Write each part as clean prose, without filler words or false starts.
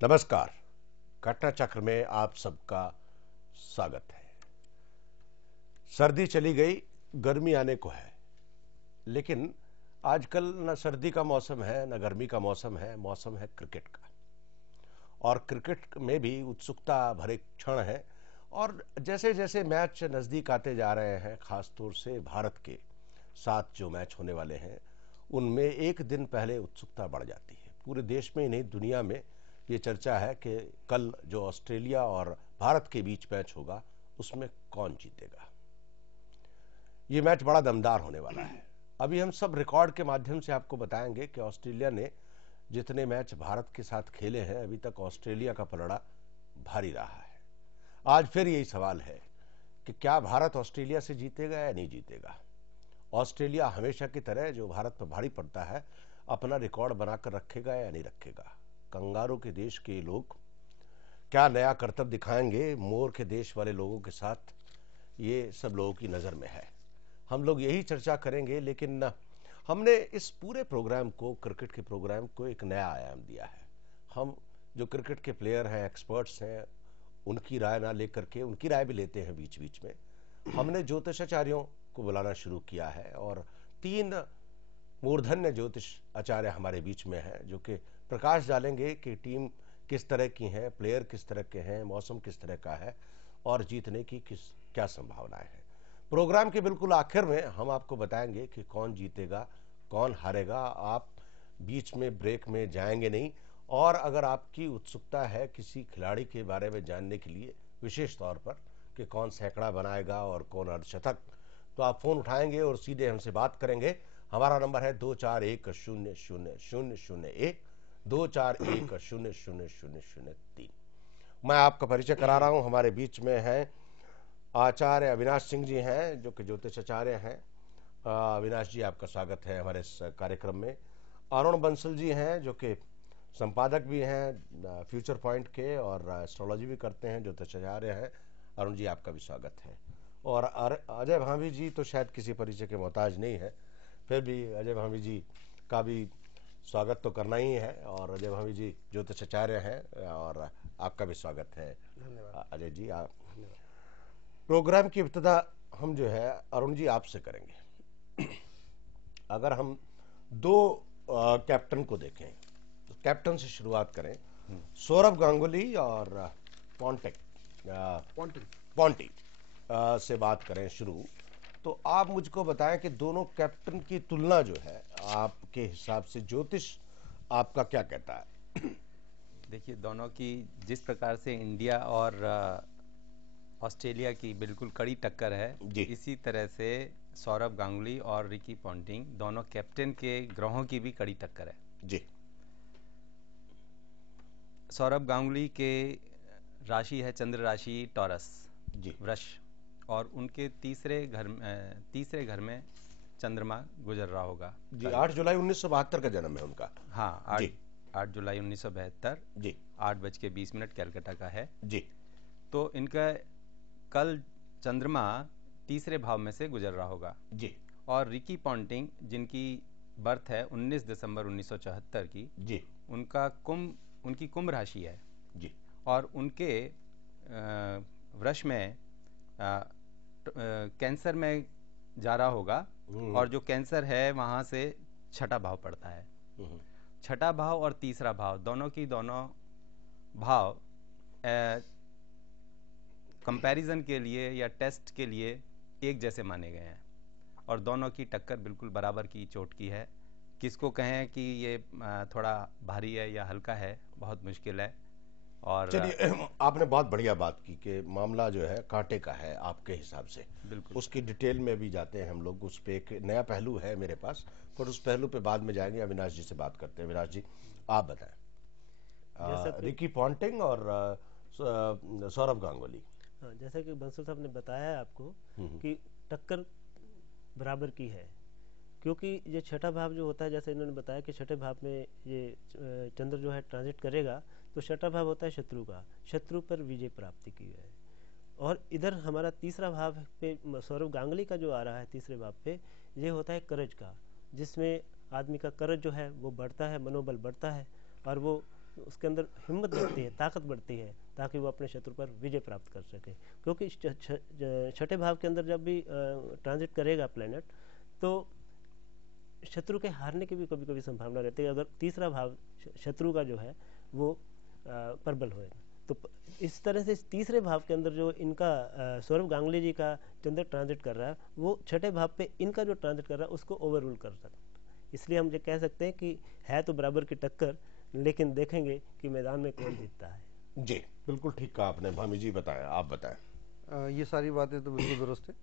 नमस्कार। घटना चक्र में आप सबका स्वागत है। सर्दी चली गई, गर्मी आने को है, लेकिन आजकल न सर्दी का मौसम है न गर्मी का मौसम है क्रिकेट का। और क्रिकेट में भी उत्सुकता भरे क्षण है। और जैसे जैसे मैच नज़दीक आते जा रहे हैं, खासतौर से भारत के साथ जो मैच होने वाले हैं, उनमें एक दिन पहले उत्सुकता बढ़ जाती है। पूरे देश में ही नहीं, दुनिया में ये चर्चा है कि कल जो ऑस्ट्रेलिया और भारत के बीच मैच होगा, उसमें कौन जीतेगा। ये मैच बड़ा दमदार होने वाला है। अभी हम सब रिकॉर्ड के माध्यम से आपको बताएंगे कि ऑस्ट्रेलिया ने जितने मैच भारत के साथ खेले हैं, अभी तक ऑस्ट्रेलिया का पलड़ा भारी रहा है। आज फिर यही सवाल है कि क्या भारत ऑस्ट्रेलिया से जीतेगा या नहीं जीतेगा। ऑस्ट्रेलिया हमेशा की तरह जो भारत पर भारी पड़ता है, अपना रिकॉर्ड बनाकर रखेगा या नहीं रखेगा। कंगारू के देश के लोग क्या नया करतब दिखाएंगे मोर के देश वाले लोगों के साथ, ये सब लोगों की नज़र में है। हम लोग यही चर्चा करेंगे, लेकिन हमने इस पूरे प्रोग्राम को, क्रिकेट के प्रोग्राम को एक नया आयाम दिया है। हम जो क्रिकेट के प्लेयर हैं, एक्सपर्ट्स हैं, उनकी राय ना लेकर के, उनकी राय भी लेते हैं बीच बीच में। हमने ज्योतिषाचार्यों को बुलाना शुरू किया है और 3 मूर्धन्य ज्योतिष आचार्य हमारे बीच में हैं, जो कि प्रकाश डालेंगे कि टीम किस तरह की है, प्लेयर किस तरह के हैं, मौसम किस तरह का है और जीतने की क्या संभावनाएं हैं। प्रोग्राम के बिल्कुल आखिर में हम आपको बताएंगे कि कौन जीतेगा, कौन हारेगा। आप बीच में ब्रेक में जाएंगे नहीं। और अगर आपकी उत्सुकता है किसी खिलाड़ी के बारे में जानने के लिए, विशेष तौर पर कि कौन सैकड़ा बनाएगा और कौन अर्धशतक, तो आप फोन उठाएंगे और सीधे हमसे बात करेंगे। हमारा नंबर है 24100001, 24100003। मैं आपका परिचय करा रहा हूं। हमारे बीच में हैं आचार्य अविनाश सिंह जी हैं, जो कि ज्योतिष आचार्य हैं। अविनाश जी, आपका स्वागत है हमारे इस कार्यक्रम में। अरुण बंसल जी हैं, जो कि संपादक भी हैं फ्यूचर पॉइंट के और एस्ट्रोलॉजी भी करते हैं, ज्योतिष आचार्य हैं। अरुण जी, आपका भी स्वागत है। और अजय भाभी जी तो शायद किसी परिचय के मोहताज नहीं है, फिर भी अजय भाभी जी का भी स्वागत तो करना ही है। और अजय भाभी जी ज्योतिषाचार्य हैं और आपका भी स्वागत है। धन्यवाद अजय जी, आप प्रोग्राम की इब्तिदा हम जो है अरुण जी आपसे करेंगे। अगर हम 2 कैप्टन को देखें तो कैप्टन से शुरुआत करें। सौरभ गांगुली और पॉन्टिंग पॉन्टिंग पॉन्टी से बात करें शुरू, तो आप मुझको बताएं कि दोनों कैप्टन की तुलना जो है, आपके हिसाब से ज्योतिष आपका क्या कहता है। देखिए, दोनों की जिस प्रकार से इंडिया और ऑस्ट्रेलिया की बिल्कुल कड़ी टक्कर है, जी। इसी तरह से सौरभ गांगुली और रिकी पॉन्टिंग दोनों कैप्टन के ग्रहों की भी कड़ी टक्कर है। जी। सौरभ गांगुली के राशि है चंद्र राशि टॉरस, जी। वृष, और उनके तीसरे घर में चंद्रमा गुजर रहा होगा जी, कल। 8 जुलाई 1972 का जन्म है उनका। हाँ, जी। 8 जुलाई 1972, जी। 8:20 कैलकाटा का है। जी। तो इनका कल चंद्रमा तीसरे भाव में से गुजर रहा होगा। जी। और रिकी पॉन्टिंग, जिनकी बर्थ है 19 दिसंबर 1974 की, जी। उनकी कुंभ राशि है। जी। और उनके वृष में कैंसर में जा रहा होगा। और जो कैंसर है वहाँ से छठा भाव पड़ता है। छठा भाव और तीसरा भाव, दोनों भाव कंपैरिजन के लिए या टेस्ट के लिए एक जैसे माने गए हैं। और दोनों की टक्कर बिल्कुल बराबर की चोट की है। किसको कहें कि ये थोड़ा भारी है या हल्का है, बहुत मुश्किल है। और चलिए, आपने बहुत बढ़िया बात की कि मामला जो है कांटे का है आपके हिसाब से। बिल्कुल उसकी डिटेल में भी जाते हैं हम लोग। उस पर एक नया पहलू है मेरे पास, पर उस पहलू पे बाद में जाएंगे। अविनाश जी से बात करते हैं। अविनाश जी, आप बताएं। रिकी पॉन्टिंग और सौरभ गांगुली। हाँ, जैसा कि बंसल साहब ने बताया है आपको कि टक्कर बराबर की है, क्योंकि ये छठा भाव जो होता है, जैसे इन्होंने बताया कि छठे भाव में ये चंद्र जो है ट्रांजिट करेगा, तो छठा भाव होता है शत्रु का, शत्रु पर विजय प्राप्ति की है। और इधर हमारा तीसरा भाव पे सौरभ गांगुली का जो आ रहा है तीसरे भाव पे, ये होता है करज का, जिसमें आदमी का करज जो है वो बढ़ता है, मनोबल बढ़ता है और वो उसके अंदर हिम्मत बढ़ती है, ताकत बढ़ती है, ताकि वो अपने शत्रु पर विजय प्राप्त कर सके। क्योंकि छठे भाव के अंदर जब भी ट्रांजिट करेगा प्लेनेट, तो शत्रु के हारने की भी कभी कभी संभावना रहती है, अगर तीसरा भाव शत्रु का जो है वो प्रबल होएगा। तो इस तरह से तीसरे भाव के अंदर जो इनका सौरभ गांगुली जी का चंद्र ट्रांजिट कर रहा है, वो छठे भाव पे इनका जो ट्रांजिट कर रहा है उसको ओवररूल कर सकता है। इसलिए हम ये कह सकते हैं कि है तो बराबर की टक्कर, लेकिन देखेंगे कि मैदान में कौन जीतता है। जी बिल्कुल ठीक कहा आपने। भामी जी बताया, आप बताएं। ये सारी बातें तो बिल्कुल दुरुस्त है,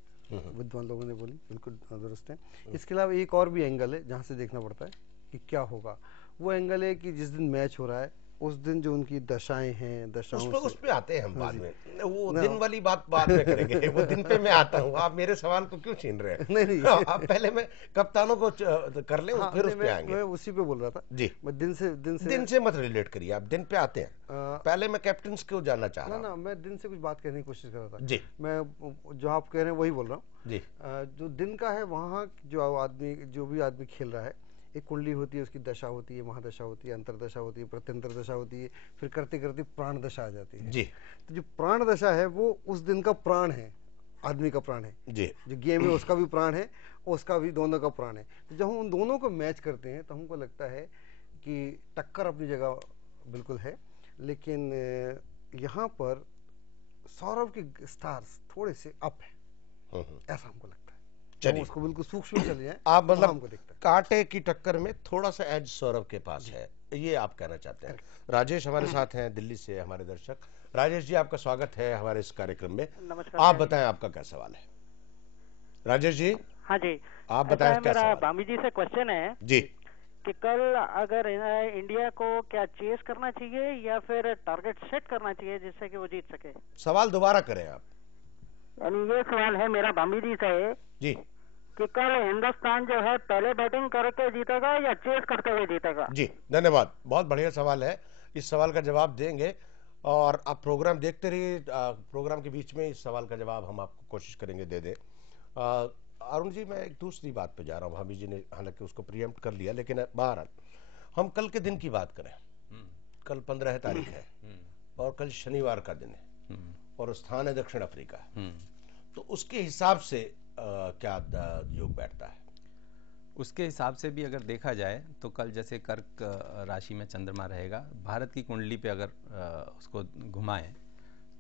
विद्वान लोगों ने बोली, बिल्कुल दुरुस्त है। इसके अलावा एक और भी एंगल है जहाँ से देखना पड़ता है कि क्या होगा। वो एंगल है कि जिस दिन मैच हो रहा है उस दिन जो उनकी दशाएं हैं, दशाओं उस पे आते हैं हम बाद में, वो ना, दिन वाली बात बाद में करेंगे। वो दिन पे मैं आता हूँ, आप मेरे सवाल को क्यों छीन रहे हैं? नहीं आप पहले मैं कप्तानों को कर ले, हाँ, फिर उस पे आएंगे। मैं उसी पे बोल रहा था जी। मैं दिन से मत रिलेट करिए, आप दिन पे आते हैं। पहले मैं कैप्टन को जानना चाह रहा हूँ। ना, मैं दिन से कुछ बात करने की कोशिश कर रहा था जी। मैं जो आप कह रहे हैं वही बोल रहा हूँ जी। जो दिन का है, वहाँ जो भी आदमी खेल रहा है, एक कुंडली होती है, उसकी दशा होती है, महादशा होती है, अंतरदशा होती है, प्रत्यंतर दशा होती है, फिर करते करते प्राण दशा आ जाती है। जी। तो जो प्राण दशा है वो उस दिन का प्राण है, आदमी का प्राण है जी। जो गेम है उसका भी प्राण है, उसका भी, दोनों का प्राण है। तो जब हम उन दोनों को मैच करते हैं तो हमको लगता है कि टक्कर अपनी जगह बिल्कुल है, लेकिन यहाँ पर सौरभ के स्टार्स थोड़े से अप है, ऐसा हमको लगता है। चलिए उसको बिल्कुल सूक्ष्म चले जाए, आप मतलब हमको दिखता है कांटे की टक्कर में थोड़ा सा एज सौरभ के पास है, ये आप कहना चाहते हैं। राजेश हमारे साथ हैं दिल्ली से, हमारे दर्शक। राजेश जी, आपका स्वागत है हमारे इस कार्यक्रम में। नमस्कार। आप बताएं आपका क्या सवाल है। राजेश जी। हाँ जी, आप बताएं क्या मेरा सवाल। भामी जी से क्वेश्चन है जी कि कल अगर इंडिया को क्या चेस करना चाहिए या फिर टारगेट सेट करना चाहिए जिससे कि वो जीत सके। सवाल दोबारा करें आप। यानी ये सवाल है मेरा भामी जी से जी कि कल हिंदुस्तान जो है पहले बैटिंग करके जीतेगा या चेस करते हुए जीतेगा। जी धन्यवाद, बहुत बढ़िया सवाल है। इस सवाल का जवाब देंगे और आप प्रोग्राम देखते रहिए। प्रोग्राम के बीच में इस सवाल का जवाब हम आपको कोशिश करेंगे दे दें। अरुण जी, मैं एक दूसरी बात पे जा रहा हूँ। भाभी जी ने हालांकि उसको प्रीएम्प्ट कर लिया, लेकिन बहरहाल हम कल के दिन की बात करें। कल 15 तारीख है और कल शनिवार का दिन है और स्थान है दक्षिण अफ्रीका। तो उसके हिसाब से क्या योग बैठता है? उसके हिसाब से भी अगर देखा जाए तो कल जैसे कर्क राशि में चंद्रमा रहेगा, भारत की कुंडली पे अगर उसको घुमाएं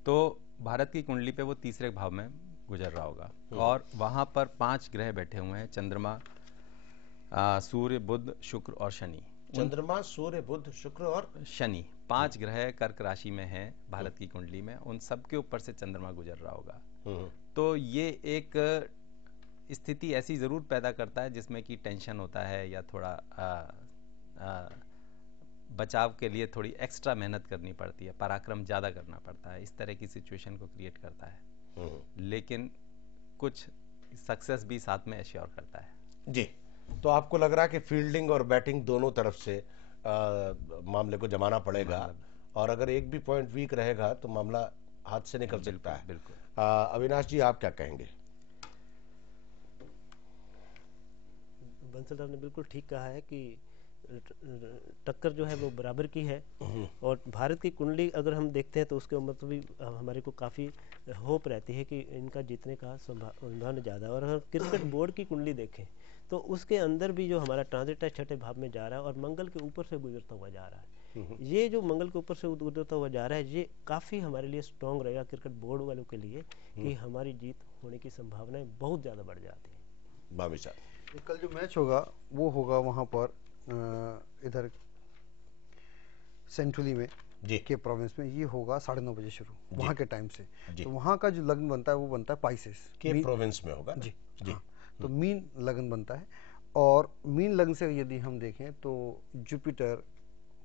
तो भारत की कुंडली पे वो तीसरे भाव में गुजर रहा होगा और वहाँ पर 5 ग्रह बैठे हुए हैं, चंद्रमा, सूर्य, बुध, शुक्र और शनि। चंद्रमा, सूर्य, बुध, शुक्र और शनि 5 ग्रह कर्क राशि में हैं भारत की कुंडली में, उन सब के ऊपर से चंद्रमा गुजर रहा होगा। तो ये एक स्थिति ऐसी जरूर पैदा करता है जिसमें कि टेंशन होता है या थोड़ा बचाव के लिए थोड़ी एक्स्ट्रा मेहनत करनी पड़ती है, पराक्रम ज्यादा करना पड़ता है। इस तरह की सिचुएशन को क्रिएट करता है, लेकिन कुछ सक्सेस भी साथ में एश्योर करता है। जी, तो आपको लग रहा है कि फील्डिंग और बैटिंग दोनों तरफ से मामले को जमाना पड़ेगा और अगर एक भी पॉइंट वीक रहेगा तो मामला हाथ से निकल सकता है। बिल्कुल। अविनाश जी, आप क्या कहेंगे? बंसल साहब ने बिल्कुल ठीक कहा है कि टक्कर जो है वो बराबर की है और भारत की कुंडली अगर हम देखते हैं तो उसके ऊपर तो भी हमारे को काफ़ी होप रहती है कि इनका जीतने का संभावना ज़्यादा है। और अगर क्रिकेट बोर्ड की कुंडली देखें तो उसके अंदर भी जो हमारा ट्रांजिट है छठे भाव में जा रहा है और मंगल के ऊपर से गुजरता हुआ जा रहा है। ये जो मंगल के ऊपर से गुजरता हुआ जा रहा है ये काफ़ी हमारे लिए स्ट्रॉन्ग रहेगा क्रिकेट बोर्ड वालों के लिए कि हमारी जीत होने की संभावनाएं बहुत ज़्यादा बढ़ जाती है। बाबी साहब, कल जो मैच होगा वो होगा वहाँ पर इधर सेंट्रली में के प्रोविंस में। ये होगा 9:30 बजे शुरू वहाँ के टाइम से। तो वहाँ का जो लग्न बनता है वो बनता है पाइसेस के प्रोविंस में होगा जी जी। हाँ, तो मीन लग्न बनता है और मीन लग्न से यदि हम देखें तो जुपिटर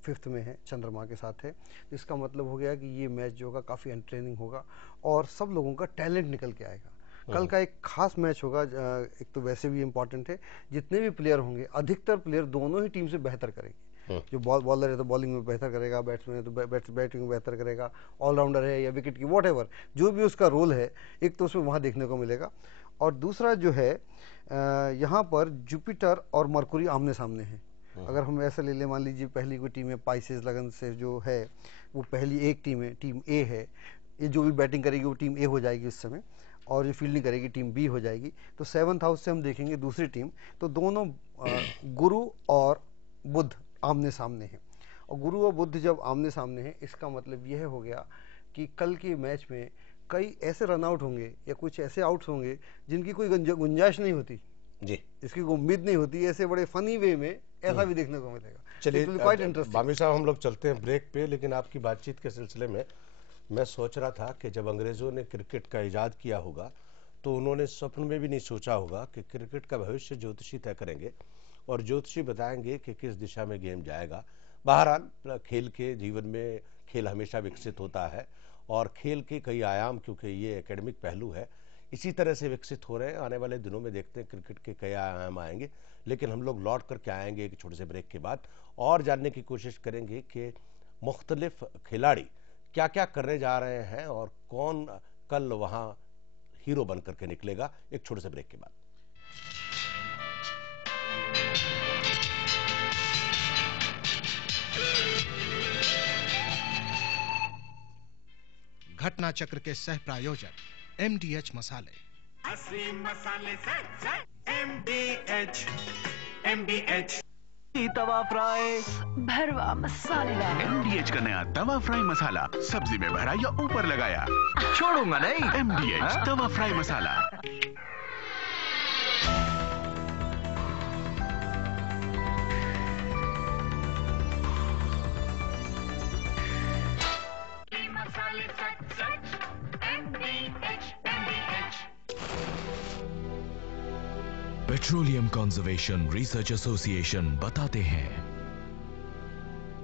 5th में है, चंद्रमा के साथ है। इसका मतलब हो गया कि ये मैच जो होगा काफ़ी एंटरटेनिंग होगा और सब लोगों का टैलेंट निकल के आएगा। कल का एक खास मैच होगा। एक तो वैसे भी इम्पोर्टेंट है, जितने भी प्लेयर होंगे अधिकतर प्लेयर दोनों ही टीम से बेहतर करेंगे। जो बॉलर है तो बॉलिंग में बेहतर करेगा, बैट्समैन है तो बैटिंग में बेहतर करेगा, ऑलराउंडर है या विकेट की वॉटएवर जो भी उसका रोल है, एक तो उसमें वहाँ देखने को मिलेगा। और दूसरा जो है यहाँ पर जुपिटर और मरकुरी आमने सामने हैं। अगर हम ऐसा ले लें, मान लीजिए पहली कोई टीम है पाइसेस लगन से जो है, वो पहली एक टीम है, टीम ए है, ये जो भी बैटिंग करेगी वो टीम ए हो जाएगी उस समय, और जो फील्डिंग करेगी टीम बी हो जाएगी। तो 7th हाउस से हम देखेंगे दूसरी टीम, तो दोनों गुरु और बुध आमने सामने हैं, और गुरु और बुध जब आमने सामने हैं, इसका मतलब यह हो गया कि कल के मैच में कई ऐसे रन आउट होंगे या कुछ ऐसे आउट्स होंगे जिनकी कोई गुंजाइश नहीं होती जी, इसकी कोई उम्मीद नहीं होती, ऐसे बड़े फनी वे में ऐसा भी देखने को मिलेगा। चलिए क्वाइट इंटरेस्टिंग। बामी साहब, हम लोग चलते हैं ब्रेक पे, लेकिन आपकी बातचीत के सिलसिले में मैं सोच रहा था कि जब अंग्रेजों ने क्रिकेट का इजाद किया होगा तो उन्होंने स्वप्न में भी नहीं सोचा होगा कि क्रिकेट का भविष्य ज्योतिषी तय करेंगे और ज्योतिषी बताएंगे कि किस दिशा में गेम जाएगा। बहरहाल खेल के जीवन में खेल हमेशा विकसित होता है और खेल के कई आयाम, क्योंकि ये एकेडमिक पहलू है, इसी तरह से विकसित हो रहे हैं। आने वाले दिनों में देखते हैं क्रिकेट के कई आयाम आएंगे, लेकिन हम लोग लौट करके आएंगे एक छोटे से ब्रेक के बाद और जानने की कोशिश करेंगे कि मुख्तलिफ खिलाड़ी क्या क्या करने जा रहे हैं और कौन कल वहां हीरो बन करके निकलेगा, एक छोटे से ब्रेक के बाद। घटना चक्र के सह प्रायोजक MDH मसाले, असली मसाले से MDH तवा फ्राई भरवा मसालेदार। MDH का नया तवा फ्राई मसाला, सब्जी में भरा या ऊपर लगाया, छोड़ूंगा नहीं। MDH तवा फ्राई मसाला। पेट्रोलियम कंजर्वेशन रिसर्च एसोसिएशन बताते हैं,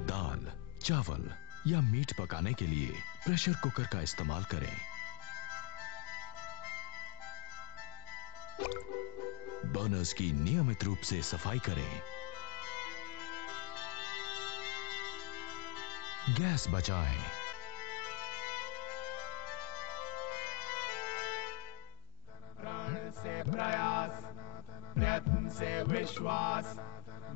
दाल, चावल या मीट पकाने के लिए प्रेशर कुकर का इस्तेमाल करें। बर्नर्स की नियमित रूप से सफाई करें। गैस बचाएं। से प्रयास, प्रयत्न से विश्वास,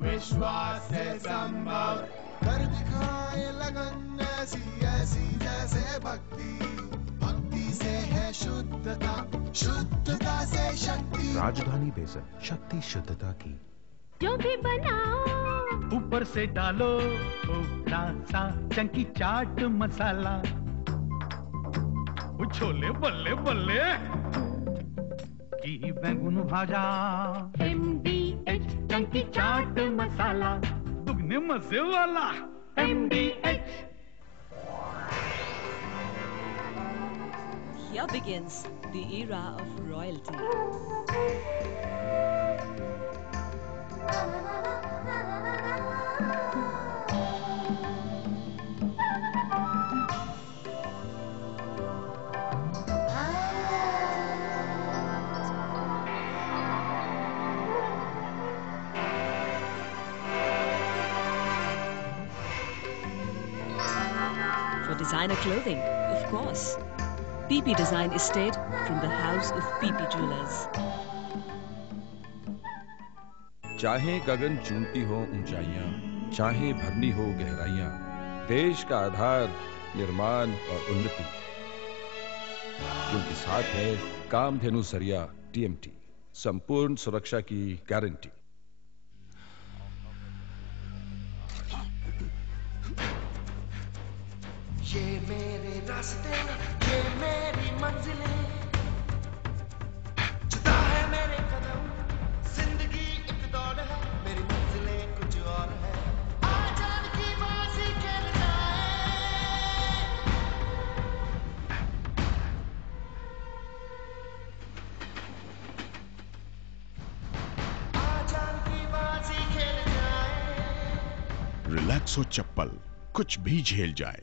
विश्वास से संभव, कर दिखाए लगन ऐसी ऐसी जैसे भक्ति, भक्ति से है शुद्धता, शुद्धता से शक्ति। राजधानी बेसन, शक्ति शुद्धता की। जो भी बनाओ ऊपर से डालो थोड़ा सा चंकी चाट मसाला, वो छोले बल्ले बल्ले की बैंगन भाजा, MDH चंकी चाट मसाला, दुगने मजे वाला MDH। Here begins the era of royalty. For designer clothing, of course. PP Design Estate from the house of PP Jewelers. चाहे गगन चूमती हो ऊंचाइयां, चाहे भरनी हो गहराइयां, देश का आधार निर्माण और उन्नति, क्योंकि साथ है कामधेनु सरिया TMT, संपूर्ण सुरक्षा की गारंटी। ये मेरे रास्ते, ये मेरी मंजिलें, जुदा है मेरे कदम, जिंदगी एक दौड़ है, मेरी मंजिलें कुछ और है। आजाद की बाजी खेल जाए, आजाद की बाजी खेल जाए। रिलैक्सो चप्पल, कुछ भी झेल जाए,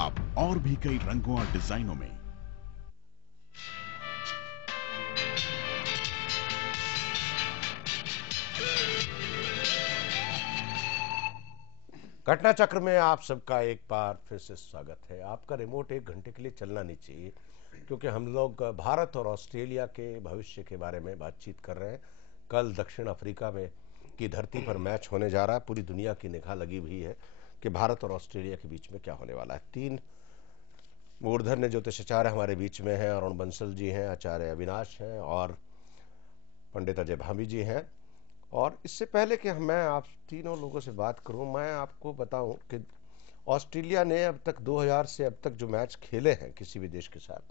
अब और भी कई रंगों और डिजाइनों में। घटना चक्र में आप सबका एक बार फिर से स्वागत है। आपका रिमोट 1 घंटे के लिए चलना नहीं चाहिए, क्योंकि हम लोग भारत और ऑस्ट्रेलिया के भविष्य के बारे में बातचीत कर रहे हैं। कल दक्षिण अफ्रीका में की धरती पर मैच होने जा रहा है। पूरी दुनिया की निगाह लगी हुई है कि भारत और ऑस्ट्रेलिया के बीच में क्या होने वाला है। 3 मूर्धन्य ज्योतिषाचार्य हमारे बीच में हैं। अरुण बंसल जी हैं, आचार्य अविनाश हैं और पंडित अजय भामी जी हैं। और इससे पहले कि मैं आप तीनों लोगों से बात करूं, मैं आपको बताऊं कि ऑस्ट्रेलिया ने अब तक 2000 से अब तक जो मैच खेले हैं किसी भी देश के साथ,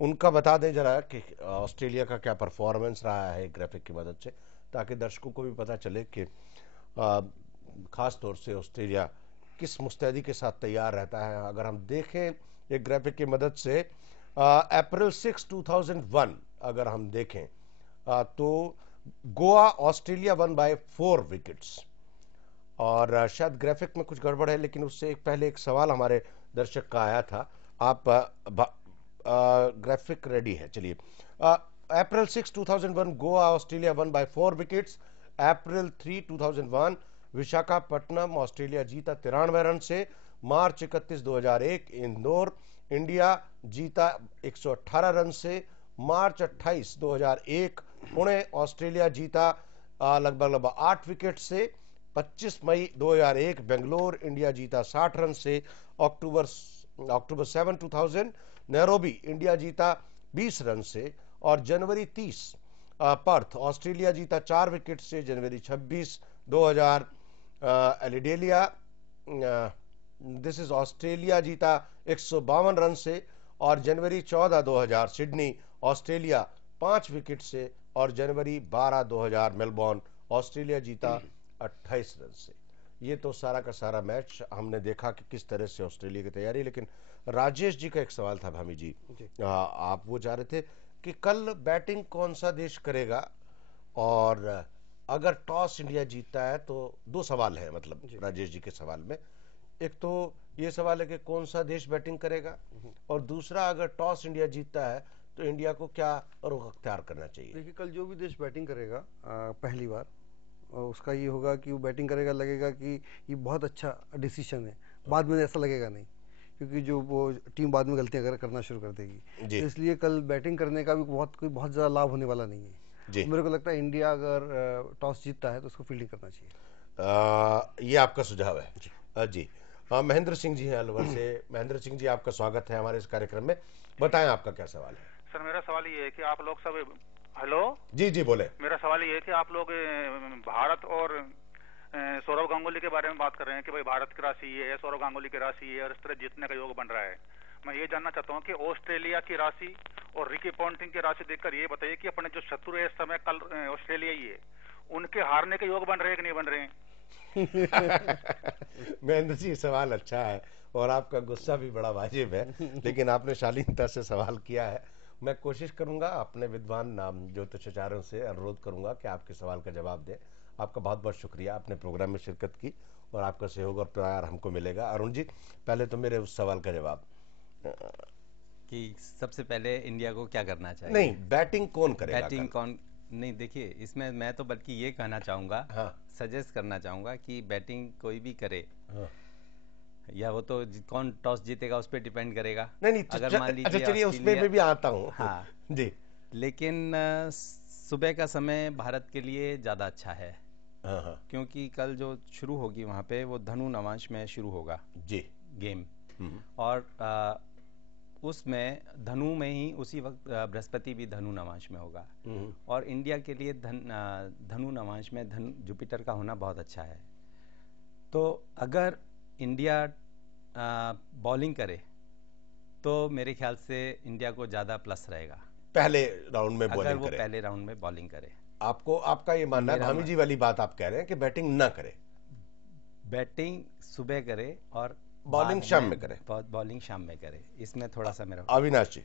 उनका बता दें जरा कि ऑस्ट्रेलिया का क्या परफॉर्मेंस रहा है ग्राफिक की मदद से, ताकि दर्शकों को भी पता चले कि खास तौर से ऑस्ट्रेलिया किस मुस्तैदी के साथ तैयार रहता है। अगर हम देखें एक ग्राफिक की मदद से अप्रैल 6, 2001 अगर हम देखें तो Goa Australia one by 4 wickets. और शायद ग्राफिक में कुछ गड़बड़ है, लेकिन उससे पहले एक सवाल हमारे दर्शक का आया था। आप ग्राफिक रेडी है, चलिए। अप्रैल 6, 2001 Goa Australia one by 4 wickets. April 3, 2001 Visakhapatnam Australia जीता 93 रन से। मार्च 31, 2001 इंदौर इंडिया जीता 118 रन से। मार्च 28, 2001 पुणे ऑस्ट्रेलिया जीता लगभग 8 विकेट से। 25 मई 2001 बेंगलोर इंडिया जीता 60 रन से। अक्टूबर 7, 2000 नैरोबी इंडिया जीता 20 रन से। और जनवरी 30 पर्थ ऑस्ट्रेलिया जीता 4 विकेट से। जनवरी 26, 2000 एलिडेलिया दिस इज ऑस्ट्रेलिया जीता 152 रन से। और जनवरी 14, 2000 सिडनी ऑस्ट्रेलिया 5 विकेट से। और जनवरी 12, 2000 मेलबोर्न ऑस्ट्रेलिया जीता 28 रन से। ये तो सारा का सारा मैच हमने देखा कि किस तरह से ऑस्ट्रेलिया की तैयारी। लेकिन राजेश जी का एक सवाल था भामी जी, आप वो चाह रहे थे कि कल बैटिंग कौन सा देश करेगा, और अगर टॉस इंडिया जीतता है तो 2 सवाल है मतलब राजेश जी के सवाल में। एक तो ये सवाल है कि कौन सा देश बैटिंग करेगा, और दूसरा अगर टॉस इंडिया जीतता है तो इंडिया को क्या रुख अख्तियार करना चाहिए। देखिए कल जो भी देश बैटिंग करेगा पहली बार, और उसका ये होगा कि वो बैटिंग करेगा, लगेगा कि ये बहुत अच्छा डिसीजन है। बाद में ऐसा लगेगा नहीं, क्योंकि जो वो टीम बाद में गलतियां करना शुरू कर देगी। तो इसलिए कल बैटिंग करने का भी बहुत ज़्यादा लाभ होने वाला नहीं है। मेरे को लगता है इंडिया अगर टॉस जीतता है तो उसको फील्डिंग करना चाहिए। ये आपका सुझाव है जी। महेंद्र सिंह जी हैं अलवर से। महेंद्र सिंह जी, आपका स्वागत है हमारे इस कार्यक्रम में। बताएं आपका क्या सवाल है। सर मेरा सवाल ये है कि आप लोग सब, हेलो जी जी बोले। मेरा सवाल ये है कि आप लोग भारत और सौरव गांगुली के बारे में बात कर रहे हैं कि भाई भारत की राशि ये है, सौरव गांगुली की राशि ये है, और इस तरह जीतने का योग बन रहा है। मैं ये जानना चाहता हूँ कि ऑस्ट्रेलिया की राशि और रिकी पॉन्टिंग की राशि देखकर ये बताइए कि अपने जो शत्रु है इस समय कल ऑस्ट्रेलिया ही है, उनके हारने के योग बन रहे हैं कि नहीं बन रहे हैं। महेंद्र जी सवाल अच्छा है और आपका गुस्सा भी बड़ा वाजिब है, लेकिन आपने शालीनता से सवाल किया है। मैं कोशिश करूंगा अपने विद्वान ज्योतिषाचार्यों से अनुरोध करूंगा कि आपके सवाल का जवाब दें। आपका बहुत बहुत शुक्रिया, आपने प्रोग्राम में शिरकत की और आपका सहयोग और प्यार हमको मिलेगा। अरुण जी, पहले तो मेरे उस सवाल का जवाब कि सबसे पहले इंडिया को क्या करना चाहिए। नहीं, बैटिंग कौन करेगा, बैटिंग कौन नहीं। देखिए इसमें मैं तो बल्कि ये कहना चाहूँगा, सजेस्ट करना चाहूँगा कि बैटिंग कोई भी करे, या वो तो कौन टॉस जीतेगा उस पर डिपेंड करेगा। नहीं अगर मान लीजिए, चलिए उसमें भी आता हूँ। हाँ जी, लेकिन सुबह का समय भारत के लिए ज़्यादा अच्छा है। क्योंकि कल जो शुरू होगी वहाँ पे वो धनु नवांश में शुरू होगा जी गेम, और उसमें धनु में ही उसी वक्त बृहस्पति भी धनु नवांश में होगा। और इंडिया के लिए धनु नवांश में जुपिटर का होना बहुत अच्छा है। तो अगर इंडिया बॉलिंग करे तो मेरे ख्याल से इंडिया को ज़्यादा प्लस रहेगा पहले राउंड में अगर वो पहले राउंड में बॉलिंग करे। आपका ये मानना है, भामी जी वाली बात आप कह रहे हैं कि बैटिंग ना करे, बैटिंग सुबह करे और बॉलिंग शाम में करे। बॉलिंग शाम में करे, इसमें थोड़ा सा मेरा। अविनाश जी,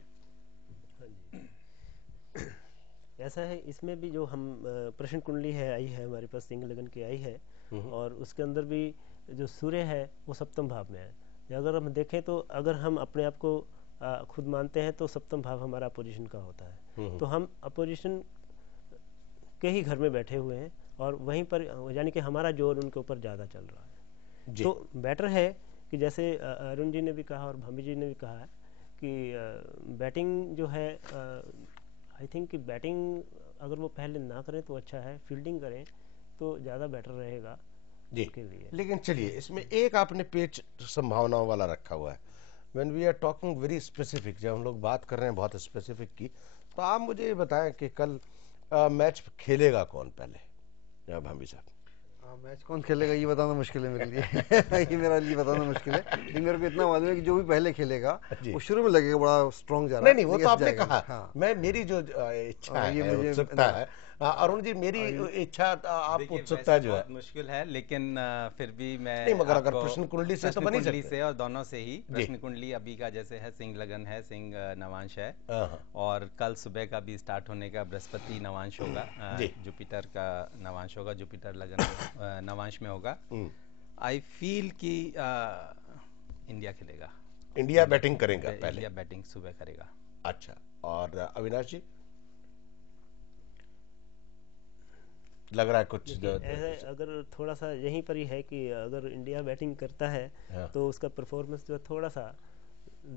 ऐसा है, इसमें भी जो हम प्रश्न कुंडली है आई है हमारे पास, सिंह लगन की आई है, और उसके अंदर भी जो सूर्य है वो सप्तम भाव में है। अगर हम देखें तो अगर हम अपने आप को खुद मानते हैं तो सप्तम भाव हमारा अपोजिशन का होता है। तो हम अपोजिशन के ही घर में बैठे हुए हैं और वहीं पर यानी कि हमारा जोर उनके ऊपर ज़्यादा चल रहा है। तो बेटर है कि जैसे अरुण जी ने भी कहा और भामी जी ने भी कहा कि बैटिंग जो है, आई थिंक कि बैटिंग अगर वो पहले ना करें तो अच्छा है, फील्डिंग करें तो ज़्यादा बेटर रहेगा जी उनके लिए। लेकिन चलिए इसमें एक आपने पेच संभावनाओं वाला रखा हुआ है। When we are talking very specific, जब हम लोग बात कर रहे हैं बहुत स्पेसिफिक की, तो आप मुझे ये बताएं कि कल मैच खेलेगा कौन पहले, या भाभी साहब? मैच कौन खेलेगा ये बताना मुश्किल है मेरे लिए ये मेरा लिए बताना मुश्किल है, लेकिन मेरे को इतना मालूम है कि जो भी पहले खेलेगा वो शुरू में लगेगा बड़ा स्ट्रॉन्ग जा रहा है। नहीं वो तो आपने कहा। हाँ। मैं मेरी जो इच्छा है, उत्सुकता है, अरुण जी, मेरी इच्छा आप उत्सुकता जो है मुश्किल है, लेकिन फिर भी मैं नहीं, मगर अगर प्रश्न कुंडली से तो बनी सकते से और दोनों से ही प्रश्न कुंडली अभी का जैसे है, सिंह लगन है, सिंह नवांश है, और कल सुबह का भी स्टार्ट होने का बृहस्पति नवांश होगा, जुपिटर का नवांश होगा, जुपिटर लगन नवांश में होगा। आई फील कि इंडिया खेलेगा, इंडिया बैटिंग करेगा पहले, इंडिया बैटिंग सुबह करेगा। अच्छा, और अविनाश जी लग रहा है कुछ ऐसे अगर थोड़ा सा यहीं पर ही है कि अगर इंडिया बैटिंग करता है तो उसका परफॉर्मेंस जो थोड़ा सा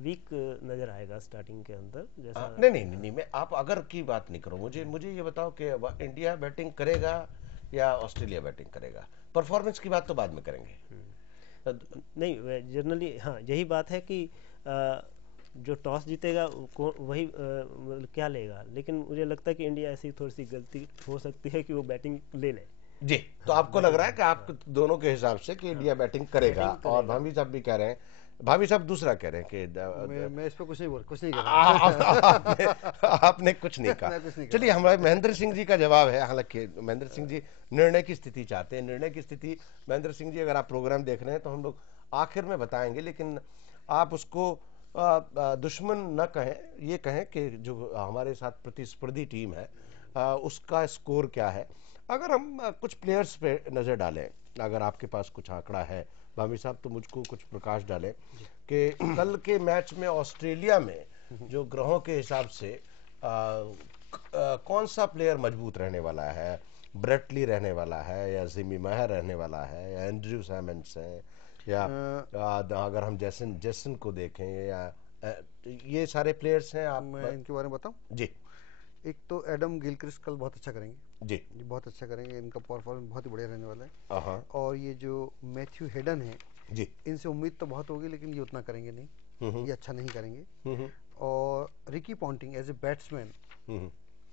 वीक नजर आएगा स्टार्टिंग के अंदर, जैसा नहीं मैं आप अगर की बात नहीं करो, मुझे ये बताओ कि इंडिया बैटिंग करेगा या ऑस्ट्रेलिया बैटिंग करेगा। परफॉर्मेंस की बात तो बाद में करेंगे। नहीं जनरली हाँ यही बात है कि जो टॉस जीतेगा वही क्या लेगा, लेकिन मुझे लगता है कि इंडिया ऐसी थोड़ी सी गलती हो सकती है कि वो बैटिंग ले ले। जी, तो आपको लग रहा है कि आप दोनों के हिसाब से कि इंडिया बैटिंग करेगा, और भाभी साहब भी कह रहे हैं, भाभी साहब दूसरा कह रहे हैं कि मैं इस पर कुछ नहीं कर रहा। आपने कुछ नहीं कहा। चलिए हमारे महेंद्र सिंह जी का जवाब है, हालांकि महेंद्र सिंह जी निर्णय की स्थिति चाहते हैं। निर्णय की स्थिति महेंद्र सिंह जी, अगर आप प्रोग्राम देख रहे हैं तो हम लोग आखिर में बताएंगे, लेकिन आप उसको दुश्मन न कहें, ये कहें कि जो हमारे साथ प्रतिस्पर्धी टीम है उसका स्कोर क्या है। अगर हम कुछ प्लेयर्स पे नज़र डालें, अगर आपके पास कुछ आंकड़ा है भाभी साहब, तो मुझको कुछ प्रकाश डालें कि कल के मैच में ऑस्ट्रेलिया में जो ग्रहों के हिसाब से कौन सा प्लेयर मजबूत रहने वाला है। ब्रेट ली रहने वाला है, या जिमी मायर रहने वाला है, या एंड्रयू सैमंस है, या अगर हम जैसन को देखें, या ये सारे प्लेयर्स हैं। आप मैं इनके बारे में बताऊं जी। एक तो एडम गिलक्रिस्ट कल बहुत अच्छा करेंगे जी, बहुत अच्छा करेंगे, इनका परफॉर्मेंस बहुत ही बढ़िया रहने वाला है। और ये जो मैथ्यू हेडन है जी, इनसे उम्मीद तो बहुत होगी, लेकिन ये उतना करेंगे नहीं, ये अच्छा नहीं करेंगे। और Ricky Ponting as a batsman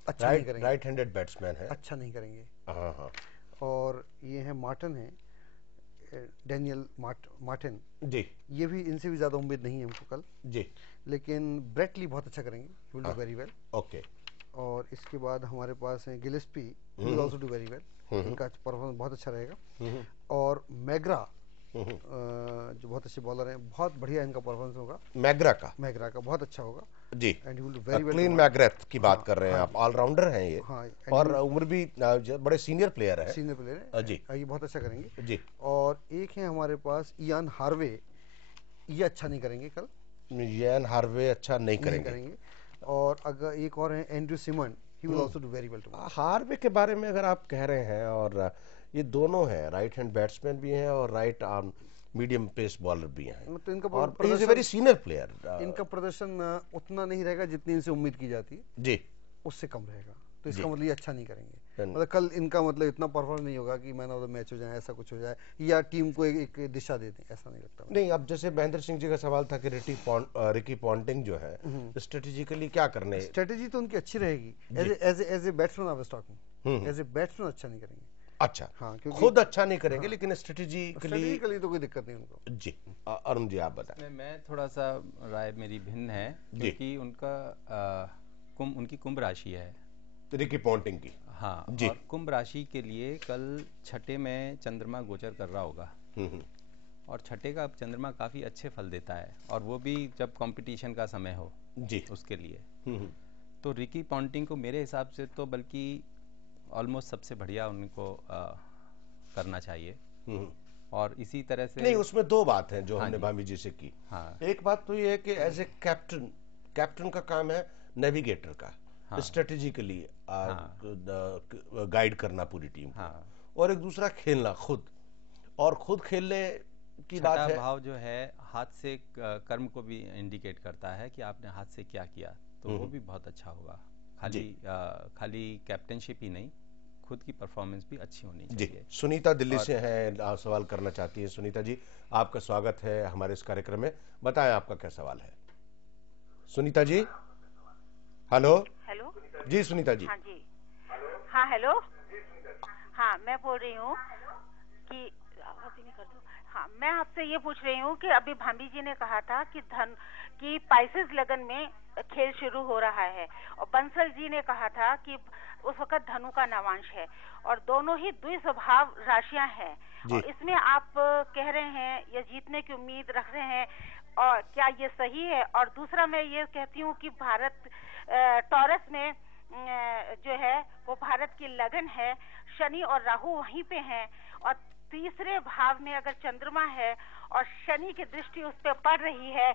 अच्छा नहीं करेंगे, राइट हैंडेड बैट्समैन है, अच्छा नहीं करेंगे। और ये है मार्टिन है, डैनियल मार्टिन जी, ये भी, इनसे भी ज्यादा उम्मीद नहीं है हमको कल जी, लेकिन ब्रेट ली बहुत अच्छा करेंगे, ही will do very well. Okay. और इसके बाद हमारे पास है Gillespie, he will also do very well, इनका परफॉर्मेंस बहुत अच्छा रहेगा। और मैग्रा जो बहुत अच्छे बॉलर हैं, बहुत बढ़िया इनका परफॉर्मेंस होगा। मैग्रा का बहुत अच्छा होगा जी, and he will do very well. Glenn McGrath की बात कर रहे हैं आप, ऑलराउंडर हैं ये, और उम्र भी बड़े सीनियर प्लेयर है जी, ये बहुत अच्छा करेंगे जी। और एक है हमारे पास इयान हार्वे, ये अच्छा नहीं करेंगे कल, इयान हार्वे अच्छा नहीं करेंगे। और अगर एक और है Andrew Symonds, he will also do very well. Harvey के बारे में अगर आप कह रहे हैं, और ये दोनों हैं, राइट हैंड बैट्समैन भी हैं और right arm medium pace bowler भी हैं, तो इनका वेरी सीनियर प्लेयर। इनका प्रदर्शन उतना नहीं रहेगा जितनी इनसे उम्मीद की जाती है जी, उससे कम रहेगा, तो इसका मतलब ये अच्छा नहीं करेंगे। मतलब कल इनका मतलब इतना परफॉर्मेंस नहीं होगा कि मैन ऑफ द मैच हो जाए, ऐसा कुछ हो जाए, या टीम को एक दिशा दे दें, ऐसा नहीं लगता। नहीं, अब जैसे महेंद्र सिंह जी का सवाल था कि रिकी पॉन्टिंग जो है स्ट्रेटेजिकली क्या करने, स्ट्रेटेजी तो उनकी अच्छी रहेगी as a batsman, I was talking as a batsman अच्छा नहीं करेंगे। अच्छा, हाँ, खुद अच्छा नहीं करेंगे, लेकिन स्ट्रेटेजिकली तो कोई दिक्कत नहीं उनको जी। अरुण जी आप बताएं। मैं थोड़ा सा राय मेरी भिन्न है, क्योंकि उनकी कुंभ राशि है, रिकी पॉन्टिंग की। हाँ जी। और कुंभ राशि के लिए कल छठे में चंद्रमा गोचर कर रहा होगा, और छठे का चंद्रमा काफी अच्छे फल देता है, और वो भी जब कंपटीशन का समय हो जी, उसके लिए। तो रिकी पॉन्टिंग को मेरे हिसाब से तो बल्कि ऑलमोस्ट सबसे बढ़िया उनको करना चाहिए। और इसी तरह से नहीं, उसमें दो बात हैं जो हमने भाभी जी से की। हाँ। एक बात तो ये है कि एज ए कैप्टन का काम है नेविगेटर का, स्ट्रेटेजिकली गाइड करना पूरी टीम को, और एक दूसरा खेलना खुद, और खुद खेलने की बात है। भाव जो है हाथ से कर्म को भी इंडिकेट करता है कि आपने हाथ से क्या किया, तो वो भी बहुत अच्छा होगा। खाली कैप्टनशिप ही नहीं, खुद की परफॉर्मेंस भी अच्छी होनी जी। चाहिए। सुनीता दिल्ली से हैं, सवाल करना चाहती हैं। सुनीता जी, आपका स्वागत है हमारे इस कार्यक्रम में। बताएं आपका क्या सवाल है। सुनीता जी, हेलो। हेलो जी सुनीता जी। हाँ जी, हाँ हेलो, हाँ मैं बोल रही हूँ कि आवाज ही नहीं कर दूँ। हाँ, मैं आपसे ये पूछ रही हूँ कि अभी भाभी जी ने कहा था कि पाइसेस लगन में खेल शुरू हो रहा है, और बंसल जी ने कहा था कि उस वक्त धनु का नवांश है, और दोनों ही द्विस्वभाव राशियां हैं, और इसमें आप कह रहे हैं या जीतने की उम्मीद रख रहे हैं, और क्या ये सही है? और दूसरा मैं ये कहती हूँ कि भारत टॉरस में जो है वो भारत की लगन है, शनि और राहु वहीं पे हैं, और तीसरे भाव में अगर चंद्रमा है और शनि की दृष्टि उस पर पड़ रही है,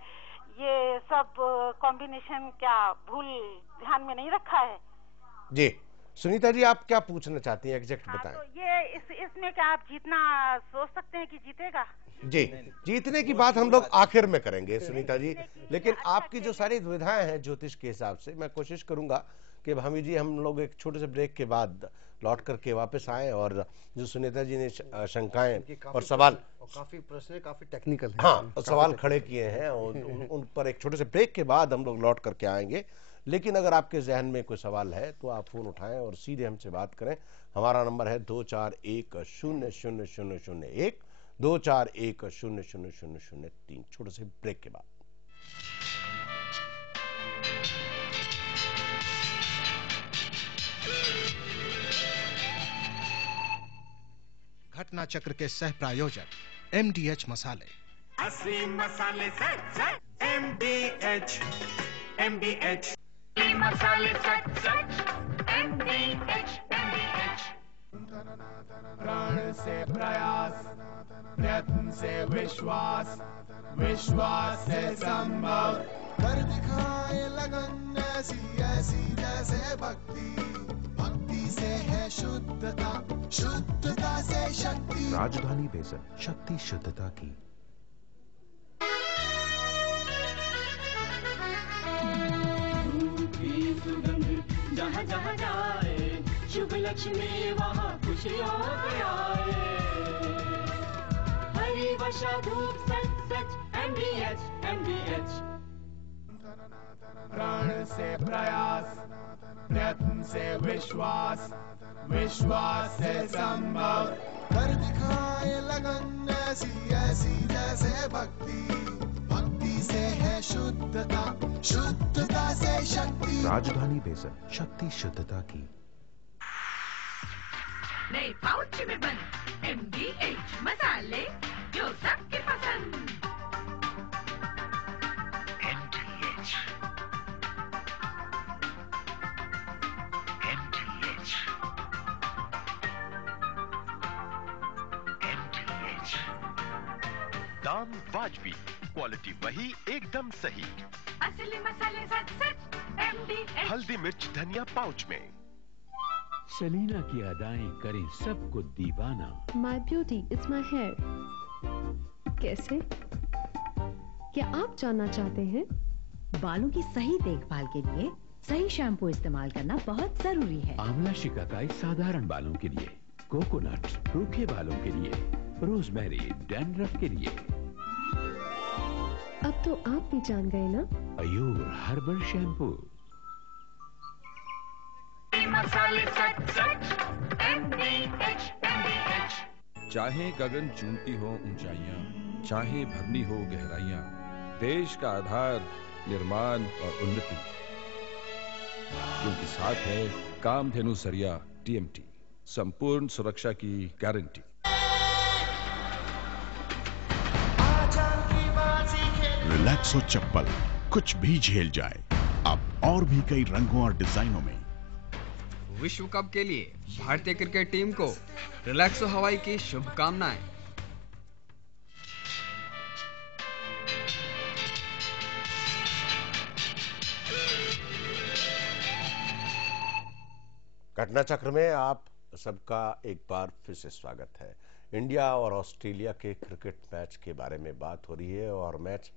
ये सब कॉम्बिनेशन क्या भूल ध्यान में नहीं रखा है? जी सुनीता जी, आप क्या पूछना चाहती हैं, एग्जैक्ट बताएं। तो ये इसमें क्या आप जीतना सोच सकते हैं कि जीतेगा? जी, जीतने की बात हम लोग आखिर में करेंगे सुनीता जी, लेकिन आपकी जो सारी दुविधाएं हैं ज्योतिष के हिसाब से, मैं कोशिश करूंगा कि भाभी जी हम लोग एक छोटे से ब्रेक के बाद लौट करके वापस आए, और जो सुनीता जी ने शंकाएं और सवाल, काफी प्रश्न काफी टेक्निकल है, हाँ सवाल खड़े किए हैं, और उन पर एक छोटे से ब्रेक के बाद हम लोग लौट करके आएंगे। लेकिन अगर आपके जहन में कोई सवाल है तो आप फोन उठाएं और सीधे हमसे बात करें। हमारा नंबर है 24100001, 24100003। छोटे से ब्रेक के बाद। घटना चक्र के सह प्रायोजक MDH मसाले। असली मसाले सच MDH मसाले सच MDH प्रण से प्रयास, प्रयत्न से विश्वास, विश्वास से संभव, कर दिखाए लगन ऐसी ऐसी जैसे भक्ति, भक्ति से है शुद्धता, शुद्धता से शक्ति। राजधानी बेसन, शक्ति शुद्धता की। जहाँ जहाँ जाए शुभ लक्ष्मी वहाँ खुशियों पे आए। हरी वर्षा धूप सच सच MDH प्रण से प्रयास, प्रयत्न से विश्वास, विश्वास से संभव, कर दिखाए लगन ऐसी ऐसी जैसे भक्ति, भक्ति से है शुद्धता, शुद्धता से शक्ति। राजधानी बेसन, शक्ति शुद्धता की। नए पाउच में बंद MDH मसाले, जो सबके पसंद। MDH दाम वाजबी, क्वालिटी वही, एकदम सही। असली मसाले सच सच MDH। हल्दी मिर्च धनिया पाउच में। सेलिना की अदाएं करें सबको दीवाना। My beauty is my hair। कैसे? क्या आप जानना चाहते हैं? बालों की सही देखभाल के लिए सही शैम्पू इस्तेमाल करना बहुत जरूरी है। आंवला शिकाकाई साधारण बालों के लिए, कोकोनट रूखे बालों के लिए, रोजमेरी डैंड्रफ के लिए। अब तो आप भी जान गए ना? Ayur herbal shampoo. मसाले सच सच MDH। चाहे गगन चूमती हो ऊंचाइयां, चाहे भरनी हो गहराइयां, देश का आधार निर्माण और उन्नति, क्योंकि साथ है कामधेनु सरिया TMT, संपूर्ण सुरक्षा की गारंटी। रिलैक्सो चप्पल, कुछ भी झेल जाए, अब और भी कई रंगों और डिजाइनों में। विश्व कप के लिए भारतीय क्रिकेट टीम को रिलैक्सो हवाई की शुभकामनाएं। घटना चक्र में आप सबका एक बार फिर से स्वागत है। इंडिया और ऑस्ट्रेलिया के क्रिकेट मैच के बारे में बात हो रही है, और मैच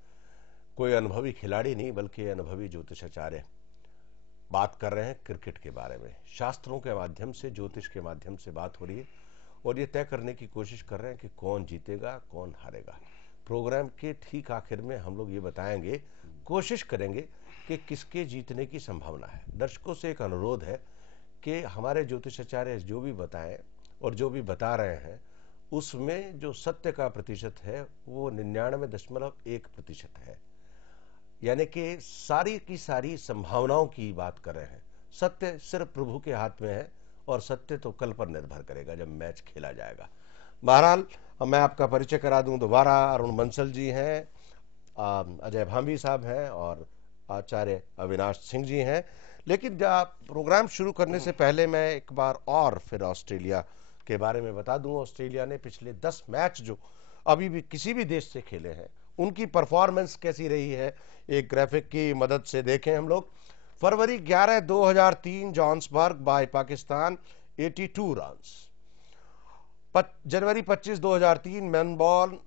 कोई अनुभवी खिलाड़ी नहीं बल्कि अनुभवी ज्योतिषाचार्य बात कर रहे हैं क्रिकेट के बारे में। शास्त्रों के माध्यम से, ज्योतिष के माध्यम से बात हो रही है और ये तय करने की कोशिश कर रहे हैं कि कौन जीतेगा कौन हारेगा। प्रोग्राम के ठीक आखिर में हम लोग ये बताएंगे, कोशिश करेंगे कि किसके जीतने की संभावना है। दर्शकों से एक अनुरोध है कि हमारे ज्योतिषाचार्य जो भी बताएं और जो भी बता रहे हैं उसमें जो सत्य का प्रतिशत है वो 99.1% है, यानी कि सारी की सारी संभावनाओं की बात कर रहे हैं। सत्य सिर्फ प्रभु के हाथ में है और सत्य तो कल पर निर्भर करेगा जब मैच खेला जाएगा। बहरहाल मैं आपका परिचय करा दूं दोबारा। अरुण बंसल जी हैं, अजय भांभी साहब हैं और आचार्य अविनाश सिंह जी हैं। लेकिन प्रोग्राम शुरू करने से पहले मैं एक बार और फिर ऑस्ट्रेलिया के बारे में बता दूं। ऑस्ट्रेलिया ने पिछले 10 मैच जो अभी भी किसी भी देश से खेले हैं उनकी परफॉर्मेंस कैसी रही है, एक ग्राफिक की मदद से देखें हम लोग। फरवरी 11, 2003 जोहान्सबर्ग बाय पाकिस्तान 82 रन्स। जनवरी 25, 2003 मेलबोर्न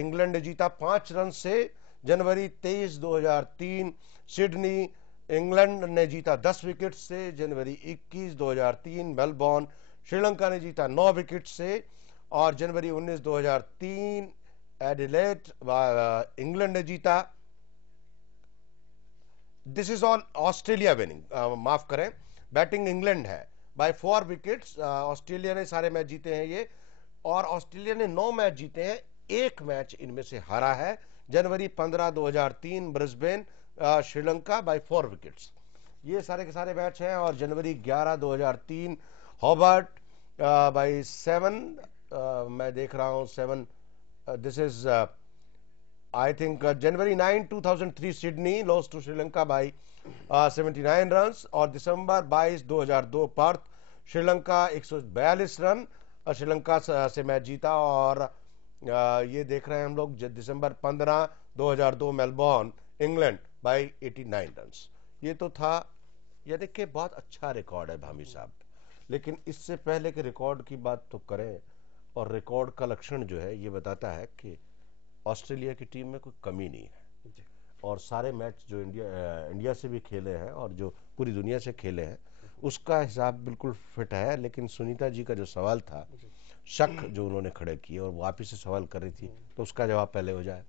इंग्लैंड ने जीता 5 रन से। जनवरी 23, 2003 सिडनी इंग्लैंड ने जीता 10 विकेट से। जनवरी 21, 2003 मेलबोर्न श्रीलंका ने जीता 9 विकेट से। और जनवरी 19, 2003 एडिलेड इंग्लैंड ने जीता। This is all Australia winning, माफ करें, बैटिंग इंग्लैंड है बाय 4 विकेट्स। ऑस्ट्रेलिया ने सारे मैच जीते हैं ये, और ऑस्ट्रेलिया ने 9 मैच जीते हैं, 1 मैच इनमें से हारा है। जनवरी 15, 2003 ब्रिस्बेन श्रीलंका बाय 4 विकेट्स। ये सारे के सारे मैच हैं। और जनवरी 11, 2003 हॉबर्ट बाय 7, मैं देख रहा हूं 7, this is I think January 9, 2003 Sydney lost to Sri Lanka by 79 runs। और दिसंबर 22, 2002 पर्थ श्रीलंका 142 रन श्रीलंका से मैच जीता। और ये देख रहे हैं हम लोग दिसंबर 15, 2002 मेलबोर्न इंग्लैंड बाय 89 रन्स। ये तो था, ये देखिए बहुत अच्छा रिकॉर्ड है भामी साहब। लेकिन इससे पहले के रिकॉर्ड की बात तो करें, और रिकॉर्ड का लक्षण जो है ये बताता है कि ऑस्ट्रेलिया की टीम में कोई कमी नहीं है और सारे मैच जो इंडिया से भी खेले हैं और जो पूरी दुनिया से खेले हैं उसका हिसाब बिल्कुल फिट है। लेकिन सुनीता जी का जो सवाल था, शक जो उन्होंने खड़े किए और वापिस से सवाल कर रही थी, तो उसका जवाब पहले हो जाए।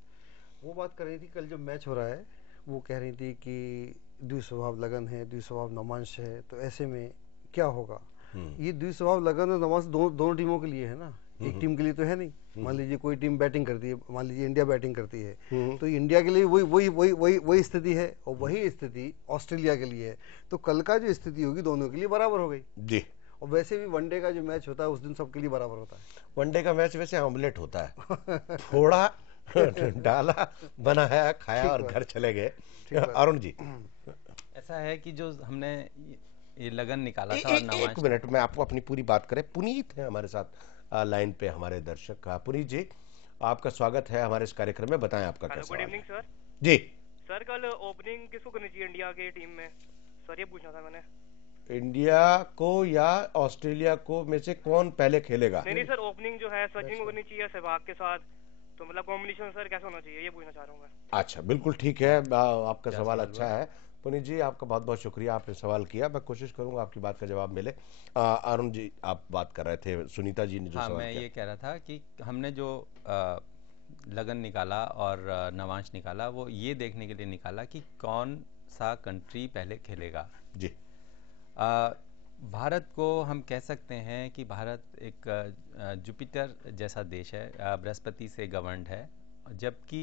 वो बात कर रही थी कल जो मैच हो रहा है, वो कह रही थी कि द्विस्वभाव लगन है, द्विस्वभाव नवांश है, तो ऐसे में क्या होगा। ये द्विस्वभाव लगन और नवांश दोनों टीमों के लिए है ना, एक टीम के लिए तो है नहीं। मान लीजिए कोई टीम बैटिंग करती है, मान लीजिए इंडिया बैटिंग करती है, तो इंडिया के लिए वही स्थिति है और वही स्थिति ऑस्ट्रेलिया के लिए है। तो कल का जो स्थिति होगी दोनों के लिए बराबर हो गई जी। और वैसे भी वनडे का जो मैच होता है उस दिन सबके लिए बराबर होता है। वनडे का मैच वैसे ऑमलेट होता है, थोड़ा डाला बनाया खाया और घर चले गए। अरुण जी, ऐसा है कि जो हमने ये लगन निकाला था और नवांश। 1 मिनट में आपको अपनी पूरी बात करें। पुनीत है हमारे साथ लाइन पे, हमारे दर्शक। पुनीत जी, आपका स्वागत है हमारे इस कार्यक्रम में। बताएं आपका क्या सवाल है। Good evening sir. जी सर, कल ओपनिंग किसको करनी चाहिए इंडिया की टीम में? सर ये पूछना था मैंने। इंडिया को या ऑस्ट्रेलिया को में से कौन पहले खेलेगा? नहीं सर, ओपनिंग जो है सचिन को करनी चाहिए सहवाग के साथ, तो मतलब कॉम्बिनेशन सर कैसा होना चाहिए ये पूछना चाह रहा हूँ मैं। अच्छा, बिल्कुल ठीक है, आपका सवाल अच्छा है। पुनीत जी, आपका बहुत बहुत शुक्रिया, आपने सवाल किया। मैं कोशिश करूंगा आपकी बात का जवाब मिले। अरुण जी, आप बात कर रहे थे, सुनीता जी ने जो सवाल मैं किया। ये कह रहा था कि हमने जो लगन निकाला और नवांश निकाला, वो ये देखने के लिए निकाला कि कौन सा कंट्री पहले खेलेगा। जी। भारत को हम कह सकते हैं कि भारत एक जुपिटर जैसा देश है, बृहस्पति से गवर्नड है, जबकि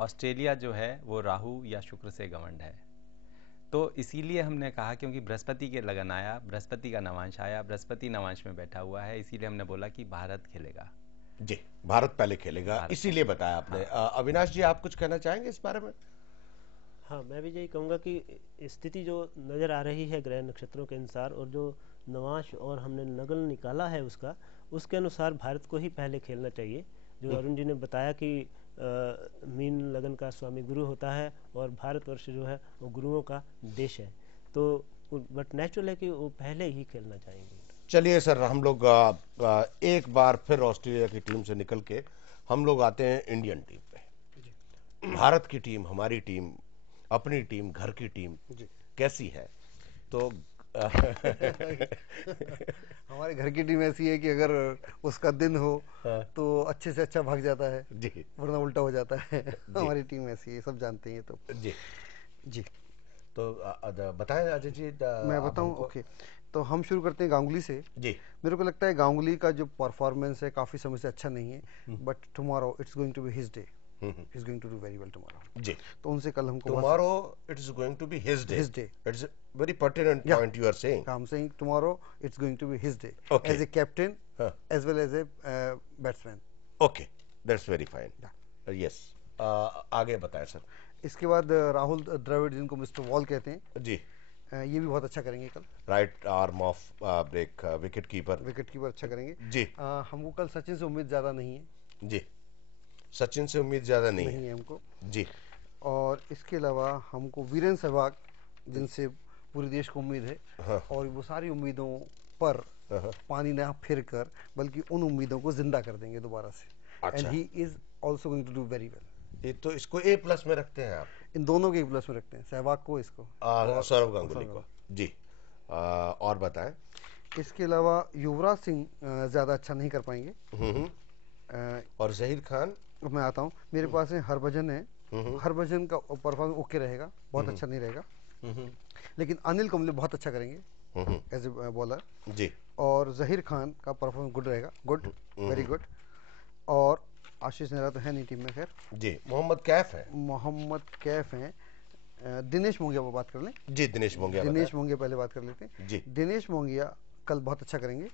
ऑस्ट्रेलिया जो है वो राहु या शुक्र से गवर्नड है। तो इसीलिए हमने कहा, क्योंकि बृहस्पति के लगन आया, बृहस्पति का नवांश आया, बृहस्पति नवांश में बैठा हुआ है, इसीलिए हमने बोला कि भारत खेलेगा। जी, भारत पहले खेलेगा, इसीलिए बताया आपने। अविनाश जी, आप कुछ कहना चाहेंगे इस बारे में? हाँ, मैं भी यही कहूँगा कि स्थिति जो नज़र आ रही है ग्रह नक्षत्रों के अनुसार, और जो नवांश और हमने लगन निकाला है उसके अनुसार भारत को ही पहले खेलना चाहिए। जो अरुण जी ने बताया कि मीन लगन का स्वामी गुरु होता है और भारतवर्ष जो है वो गुरुओं का देश है, तो बट नेचुरल है कि वो पहले ही खेलना चाहेंगे। चलिए सर, हम लोग एक बार फिर ऑस्ट्रेलिया की टीम से निकल के हम लोग आते हैं इंडियन टीम पे। भारत की टीम, हमारी टीम, अपनी टीम, घर की टीम कैसी है, तो हमारे घर की टीम ऐसी है कि अगर उसका दिन हो तो अच्छे से अच्छा भाग जाता है जी, वरना उल्टा हो जाता है। हमारी टीम ऐसी है, सब जानते हैं। तो जी जी तो बताएं अजय जी। मैं बताऊं? ओके, तो हम शुरू करते हैं गांगुली से। जी, मेरे को लगता है गांगुली का जो परफॉर्मेंस है काफ़ी समय से अच्छा नहीं है, but tomorrow it's going to be his day, is going to do very well tomorrow. जी, तो उनसे कल हमको tomorrow it is going to be his day, it's very pertinent point you are saying. I am saying tomorrow it's going to be his day as a captain as well as a batsman. Okay, that's very fine. Yes, आगे बताएं sir. इसके बाद राहुल द्रविड़, जिनको mister wall कहते हैं जी, ये भी बहुत अच्छा करेंगे कल। Right arm off break wicket keeper अच्छा करेंगे जी। हमको कल सचिन से उम्मीद ज़्यादा नहीं है जी, सचिन से उम्मीद ज़्यादा नहीं है हमको जी। और इसके अलावा हमको वीरेंद्र सहवाग, जिनसे पूरे देश को उम्मीद है, और वो सारी उम्मीदों पर पानी ना फिर कर बल्कि उन उम्मीदों को जिंदा कर देंगे दोबारा से। And he is also going to do very well. ये तो इसको A+ में रखते हैं आप? इन दोनों के A+ में रखते हैं, सहवाग को, इसको, सौरव गांगुली को जी। और बताएं। इसके अलावा युवराज सिंह ज़्यादा अच्छा नहीं कर पाएंगे। और जहीर खान, मैं आता हूँ, मेरे पास है हरभजन है। हरभजन का परफॉर्मेंस ओके रहेगा, बहुत अच्छा नहीं रहेगा, लेकिन अनिल कुंबले बहुत अच्छा करेंगे एज ए बॉलर जी। और जहीर खान का परफॉर्मेंस गुड रहेगा, गुड, वेरी गुड। और आशीष नेहरा तो है नहीं टीम में, खैर जी। मोहम्मद कैफ हैं। दिनेश मोंगिया पर बात कर लें जी। दिनेश मोंगिया पहले बात कर लेते हैं जी। दिनेश मोंगिया कल बहुत अच्छा करेंगे।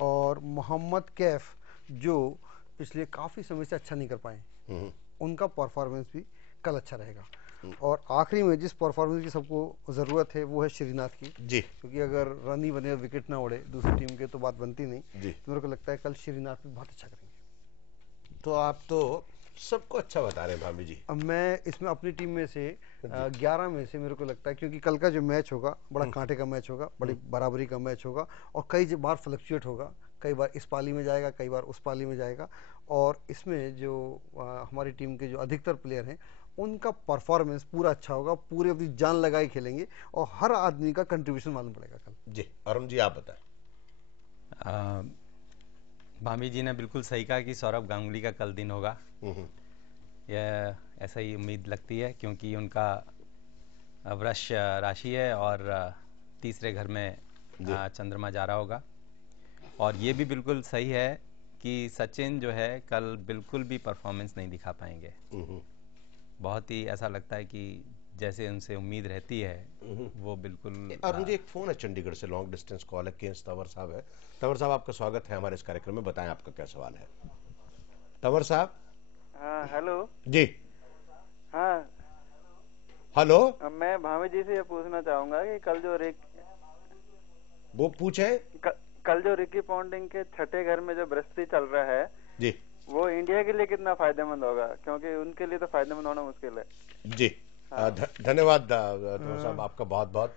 और मोहम्मद कैफ, जो पिछले काफ़ी समय से अच्छा नहीं कर पाए, उनका परफॉर्मेंस भी कल अच्छा रहेगा। और आखिरी में जिस परफॉर्मेंस की सबको ज़रूरत है वो है श्रीनाथ की जी, क्योंकि अगर रन ही बने और विकेट ना उड़े दूसरी टीम के तो बात बनती नहीं जी। मेरे को लगता है कल श्रीनाथ भी बहुत अच्छा करेंगे। तो आप तो सबको अच्छा बता रहे हैं भाभी जी। अब मैं इसमें अपनी टीम में से 11 में से मेरे को लगता है, क्योंकि कल का जो मैच होगा बड़ा कांटे का मैच होगा, बड़ी बराबरी का मैच होगा और कई बार फ्लक्चुएट होगा, कई बार इस पाली में जाएगा, कई बार उस पाली में जाएगा। और इसमें जो हमारी टीम के जो अधिकतर प्लेयर हैं उनका परफॉर्मेंस पूरा अच्छा होगा, पूरे अपनी जान लगाए खेलेंगे और हर आदमी का कंट्रीब्यूशन मालूम पड़ेगा कल जी। अरुण जी आप बताएं। भाभी जी ने बिल्कुल सही कहा कि सौरव गांगुली का कल दिन होगा। यह ऐसा ही उम्मीद लगती है क्योंकि उनका वृष राशि है और तीसरे घर में चंद्रमा जा रहा होगा। और ये भी बिल्कुल सही है कि सचिन जो है कल बिल्कुल भी परफॉर्मेंस नहीं दिखा पाएंगे। बहुत ही ऐसा लगता है कि जैसे उनसे उम्मीद रहती है वो बिल्कुल। और मुझे एक फोन है चंडीगढ़ से, लॉन्ग डिस्टेंस कॉल है, केएस तंवर साहब है। तंवर साहब आपका स्वागत है हमारे इस कार्यक्रम में, बताएं आपका क्या सवाल है। तंवर साहब। हाँ हेलो जी। हाँ हेलो। मैं भावे जी से ये पूछना चाहूंगा कि कल जो वो पूछे कल जो रिकी पॉन्टिंग के छठे घर में जो बृहस्पति चल रहा है जी, वो इंडिया के लिए कितना फायदेमंद होगा, क्योंकि उनके लिए तो फायदेमंद होना मुश्किल है जी। धन्यवाद साहब आपका बहुत बहुत।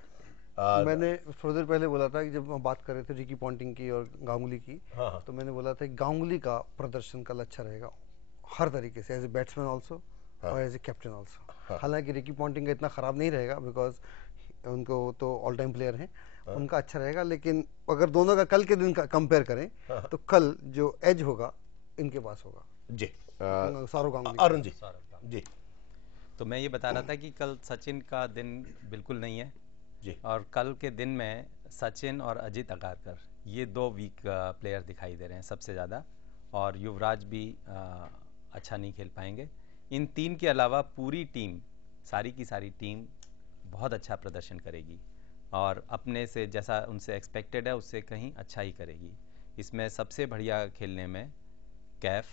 मैंने थोड़ी देर पहले बोला था कि जब हम बात कर रहे थे रिकी पॉन्टिंग की और गांगुली की, तो मैंने बोला था कि गांगुली का प्रदर्शन कल अच्छा रहेगा हर तरीके से, एज ए बैट्समैन ऑल्सो और एज ए कैप्टन ऑल्सो। हालांकि रिकी पॉन्टिंग का इतना खराब नहीं रहेगा बिकॉज उनको तो ऑल टाइम प्लेयर हैं, उनका अच्छा रहेगा, लेकिन अगर दोनों का कल के दिन का कंपेयर करें तो कल जो एज होगा इनके पास होगा जी। सौरव गांगुली। अरुण जी जी। तो मैं ये बता रहा था कि कल सचिन का दिन बिल्कुल नहीं है जी। और कल के दिन में सचिन और अजित अगारकर ये दो वीक प्लेयर दिखाई दे रहे हैं सबसे ज़्यादा, और युवराज भी अच्छा नहीं खेल पाएंगे। इन तीन के अलावा पूरी टीम, सारी की सारी टीम बहुत अच्छा प्रदर्शन करेगी और अपने से जैसा उनसे एक्सपेक्टेड है उससे कहीं अच्छा ही करेगी। इसमें सबसे बढ़िया खेलने में कैफ,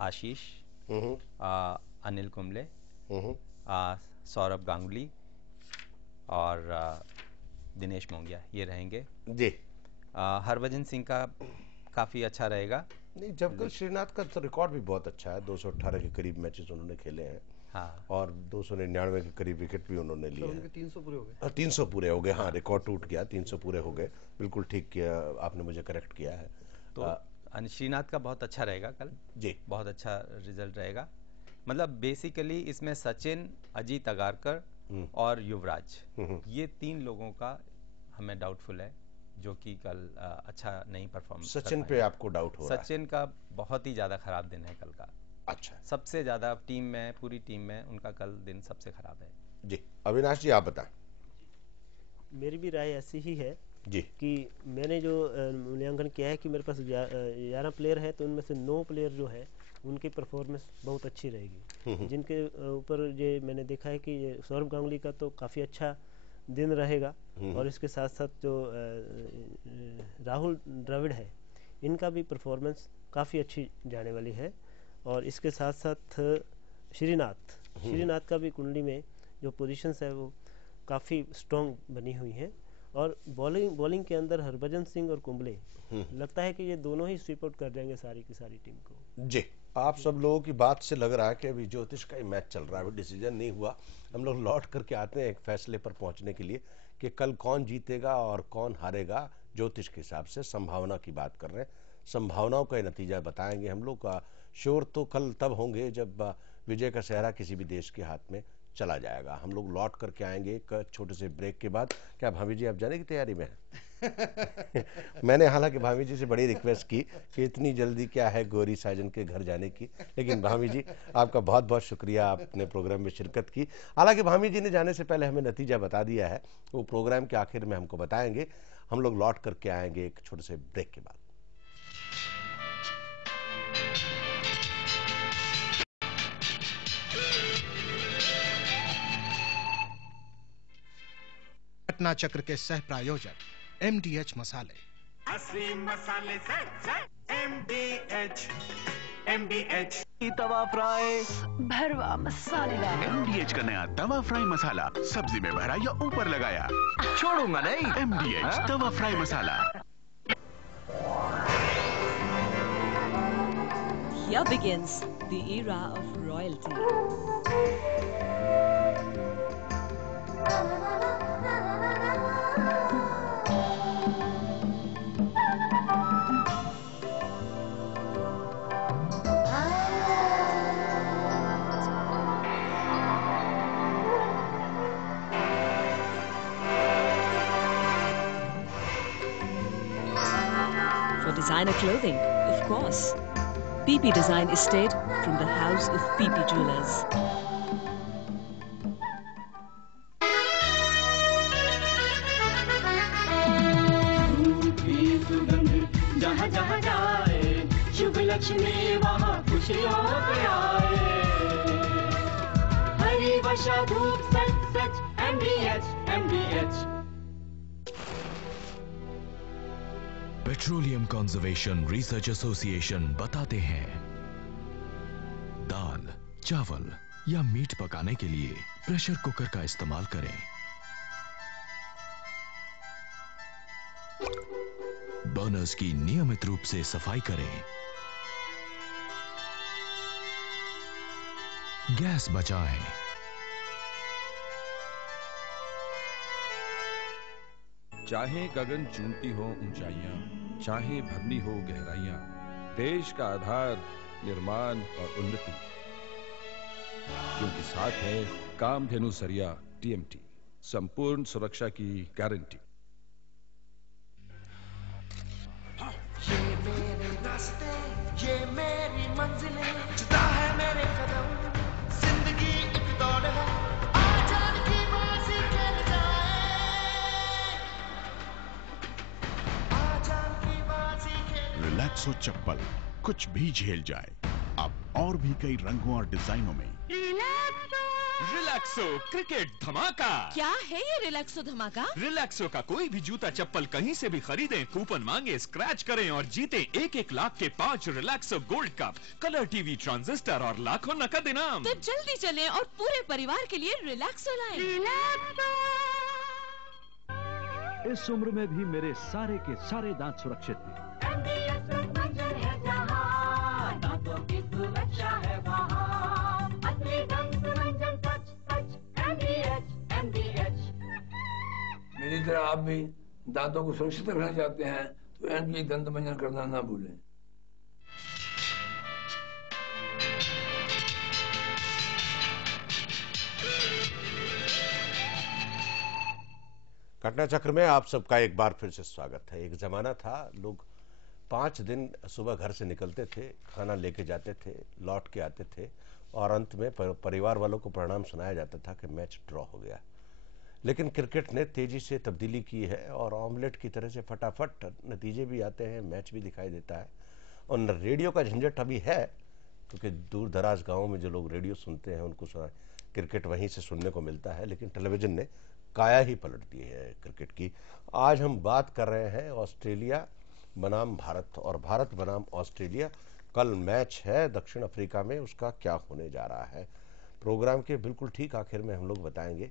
आशीष, अनिल कुंबले, सौरभ गांगुली और दिनेश मोंगिया ये रहेंगे जी। हरभजन सिंह का काफ़ी अच्छा रहेगा। नहीं, जबकि श्रीनाथ का तो रिकॉर्ड भी बहुत अच्छा है, 218 के करीब मैचेस उन्होंने खेले हैं। हाँ। और 299 के करीब विकेट भी उन्होंने लिए हैं। 300 पूरे हो गए। 300 पूरे हो गए, हाँ, रिकॉर्ड टूट गया, 300 पूरे हो गए, बिल्कुल ठीक किया आपने, मुझे करेक्ट किया है। तो श्रीनाथ का बहुत अच्छा रहेगा कल जी, बहुत अच्छा रिजल्ट रहेगा। मतलब बेसिकली इसमें सचिन, अजीत अगारकर और युवराज, ये 3 लोगों का हमें डाउटफुल है, जो कि कल अच्छा नहीं परफॉर्म। सचिन पे आपको डाउट हो रहा है? सचिन का बहुत ही ज्यादा खराब दिन है कल का। अच्छा, सबसे ज्यादा टीम में, पूरी टीम में उनका कल दिन सबसे खराब है। जी अविनाश जी आप बताएं। मेरी भी राय ऐसी ही है जी कि मैंने जो मूल्यांकन किया है कि मेरे पास 11 प्लेयर है, तो उनमें से 9 प्लेयर जो है उनकी परफॉर्मेंस बहुत अच्छी रहेगी। जिनके ऊपर ये मैंने देखा है कि ये सौरभ गांगुली का तो काफ़ी अच्छा दिन रहेगा, और इसके साथ साथ जो राहुल द्रविड़ है, इनका भी परफॉर्मेंस काफ़ी अच्छी जाने वाली है। और इसके साथ साथ श्रीनाथ का भी कुंडली में जो पोजीशंस है वो काफ़ी स्ट्रॉन्ग बनी हुई हैं। और बॉलिंग के अंदर हरभजन सिंह और कुंबले, लगता है कि ये दोनों ही स्वीप आउट कर जाएंगे सारी की सारी टीम को। जी, आप सब लोगों की बात से लग रहा है कि अभी ज्योतिष का ही मैच चल रहा है, अभी डिसीजन नहीं हुआ। हम लोग लौट करके आते हैं एक फैसले पर पहुंचने के लिए कि कल कौन जीतेगा और कौन हारेगा। ज्योतिष के हिसाब से संभावना की बात कर रहे हैं, संभावनाओं का नतीजा बताएंगे हम लोग। का शोर तो कल तब होंगे जब विजय का सेहरा किसी भी देश के हाथ में चला जाएगा। हम लोग लौट करके आएंगे एक छोटे से ब्रेक के बाद। क्या भाभी जी आप जाने की तैयारी में हैं? मैंने हालांकि भाभी जी से बड़ी रिक्वेस्ट की कि इतनी जल्दी क्या है गौरी साजन के घर जाने की, लेकिन भाभी जी आपका बहुत बहुत शुक्रिया, आपने प्रोग्राम में शिरकत की। हालांकि भाभी जी ने जाने से पहले हमें नतीजा बता दिया है, वो प्रोग्राम के आखिर में हमको बताएंगे। हम लोग लौट करके आएंगे एक छोटे से ब्रेक के बाद। घटना चक्र के सह प्रायोजक MDH मसाले। असली मसाले से MDH तवा फ्राई भरवा मसालेदार। MDH का नया तवा फ्राई मसाला, सब्जी में भरा या ऊपर लगाया, छोड़ूंगा नहीं। MDH Tawa fry masala. Here begins the era of royalty. For designer clothing, of course. PP Design Estate from the house of PP Jewelers. जहाँ जहाँ जाए शुभ लक्ष्मी वहाँ खुशियों के आए। हरी वर्षा धूप सच सच MDH। Petroleum conservation research association बताते हैं, दाल, चावल या मीट पकाने के लिए प्रेशर कुकर का इस्तेमाल करें। बर्नर्स की नियमित रूप से सफाई करें। गैस बचाएं। चाहे गगन चूमती हो ऊंचाइयां, चाहे भरनी हो गहराइयां, देश का आधार निर्माण और उन्नति, क्योंकि साथ है कामधेनु सरिया TMT, संपूर्ण सुरक्षा की गारंटी। ये मेरे रास्ते, ये मेरी मंजिलें, जुदा है मेरे कदम, जिंदगी एक दौड़ है, आजाद की बाजी खेल जाए, आजाद की बाजी खेल। रिलैक्सो चप्पल, कुछ भी झेल जाए। अब और भी कई रंगों और डिजाइनों में रिलैक्सो क्रिकेट धमाका। क्या है ये रिलैक्सो धमाका? रिलैक्सो का कोई भी जूता चप्पल कहीं से भी खरीदें, कूपन मांगे, स्क्रैच करें और जीते 1-1 लाख के 5 Relaxo gold cup, colour TV, transistor और लाखों नकद इनाम। तो जल्दी चलें और पूरे परिवार के लिए रिलैक्सो लाएं। इस उम्र में भी मेरे सारे के सारे दांत सुरक्षित हैं। मेरी तरह आप भी दांतों को सुरक्षित रखना चाहते हैं तो MDH दंत मंजन करना ना भूलें। घटना चक्र में आप सबका एक बार फिर से स्वागत है। एक ज़माना था, लोग 5 दिन सुबह घर से निकलते थे, खाना लेके जाते थे, लौट के आते थे और अंत में परिवार वालों को परिणाम सुनाया जाता था कि मैच ड्रॉ हो गया। लेकिन क्रिकेट ने तेज़ी से तब्दीली की है और ऑमलेट की तरह से फटाफट नतीजे भी आते हैं, मैच भी दिखाई देता है। और रेडियो का झंझट अभी है, क्योंकि दूर दराज गाँव में जो लोग रेडियो सुनते हैं उनको क्रिकेट वहीं से सुनने को मिलता है, लेकिन टेलीविज़न ने काया ही पलट दी है क्रिकेट की। आज हम बात कर रहे हैं ऑस्ट्रेलिया बनाम भारत और भारत बनाम ऑस्ट्रेलिया। कल मैच है दक्षिण अफ्रीका में, उसका क्या होने जा रहा है। प्रोग्राम के बिल्कुल ठीक आखिर में हम लोग बताएंगे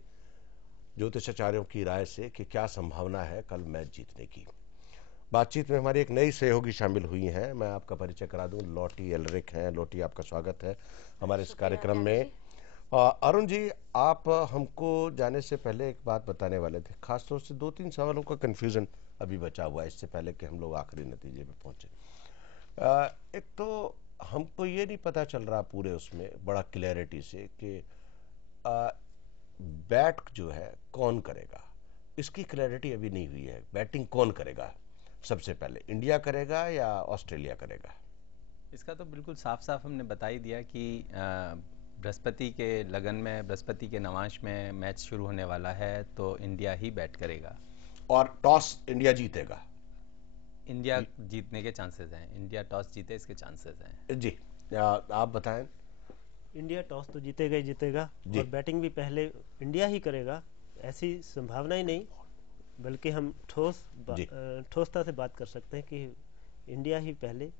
ज्योतिषाचार्यों की राय से कि क्या संभावना है कल मैच जीतने की। बातचीत में हमारी एक नई सहयोगी शामिल हुई हैं, मैं आपका परिचय करा दूं, लोटी एलरिक हैं। लोटी, आपका स्वागत है हमारे इस कार्यक्रम में। अरुण जी, आप हमको जाने से पहले एक बात बताने वाले थे, खासतौर से 2-3 सवालों का कंफ्यूजन अभी बचा हुआ है इससे पहले कि हम लोग आखिरी नतीजे पे पहुंचे। एक तो हमको ये नहीं पता चल रहा पूरे उसमें बड़ा क्लैरिटी से कि बैट जो है कौन करेगा, इसकी क्लैरिटी अभी नहीं हुई है। बैटिंग कौन करेगा सबसे पहले, इंडिया करेगा या ऑस्ट्रेलिया करेगा? इसका तो बिल्कुल साफ साफ हमने बता ही दिया कि बृहस्पति के लगन में, बृहस्पति के नवांश में मैच शुरू होने वाला है, तो इंडिया ही बैट करेगा। और टॉस इंडिया जीतेगा? इंडिया जीतने के चांसेस हैं, इंडिया टॉस जीते इसके चांसेस हैं। जी, आप बताएं। इंडिया टॉस तो जीतेगा ही जीतेगा, और बैटिंग भी पहले इंडिया ही करेगा, ऐसी संभावना ही नहीं, बल्कि हम ठोसता से बात कर सकते हैं कि इंडिया ही पहले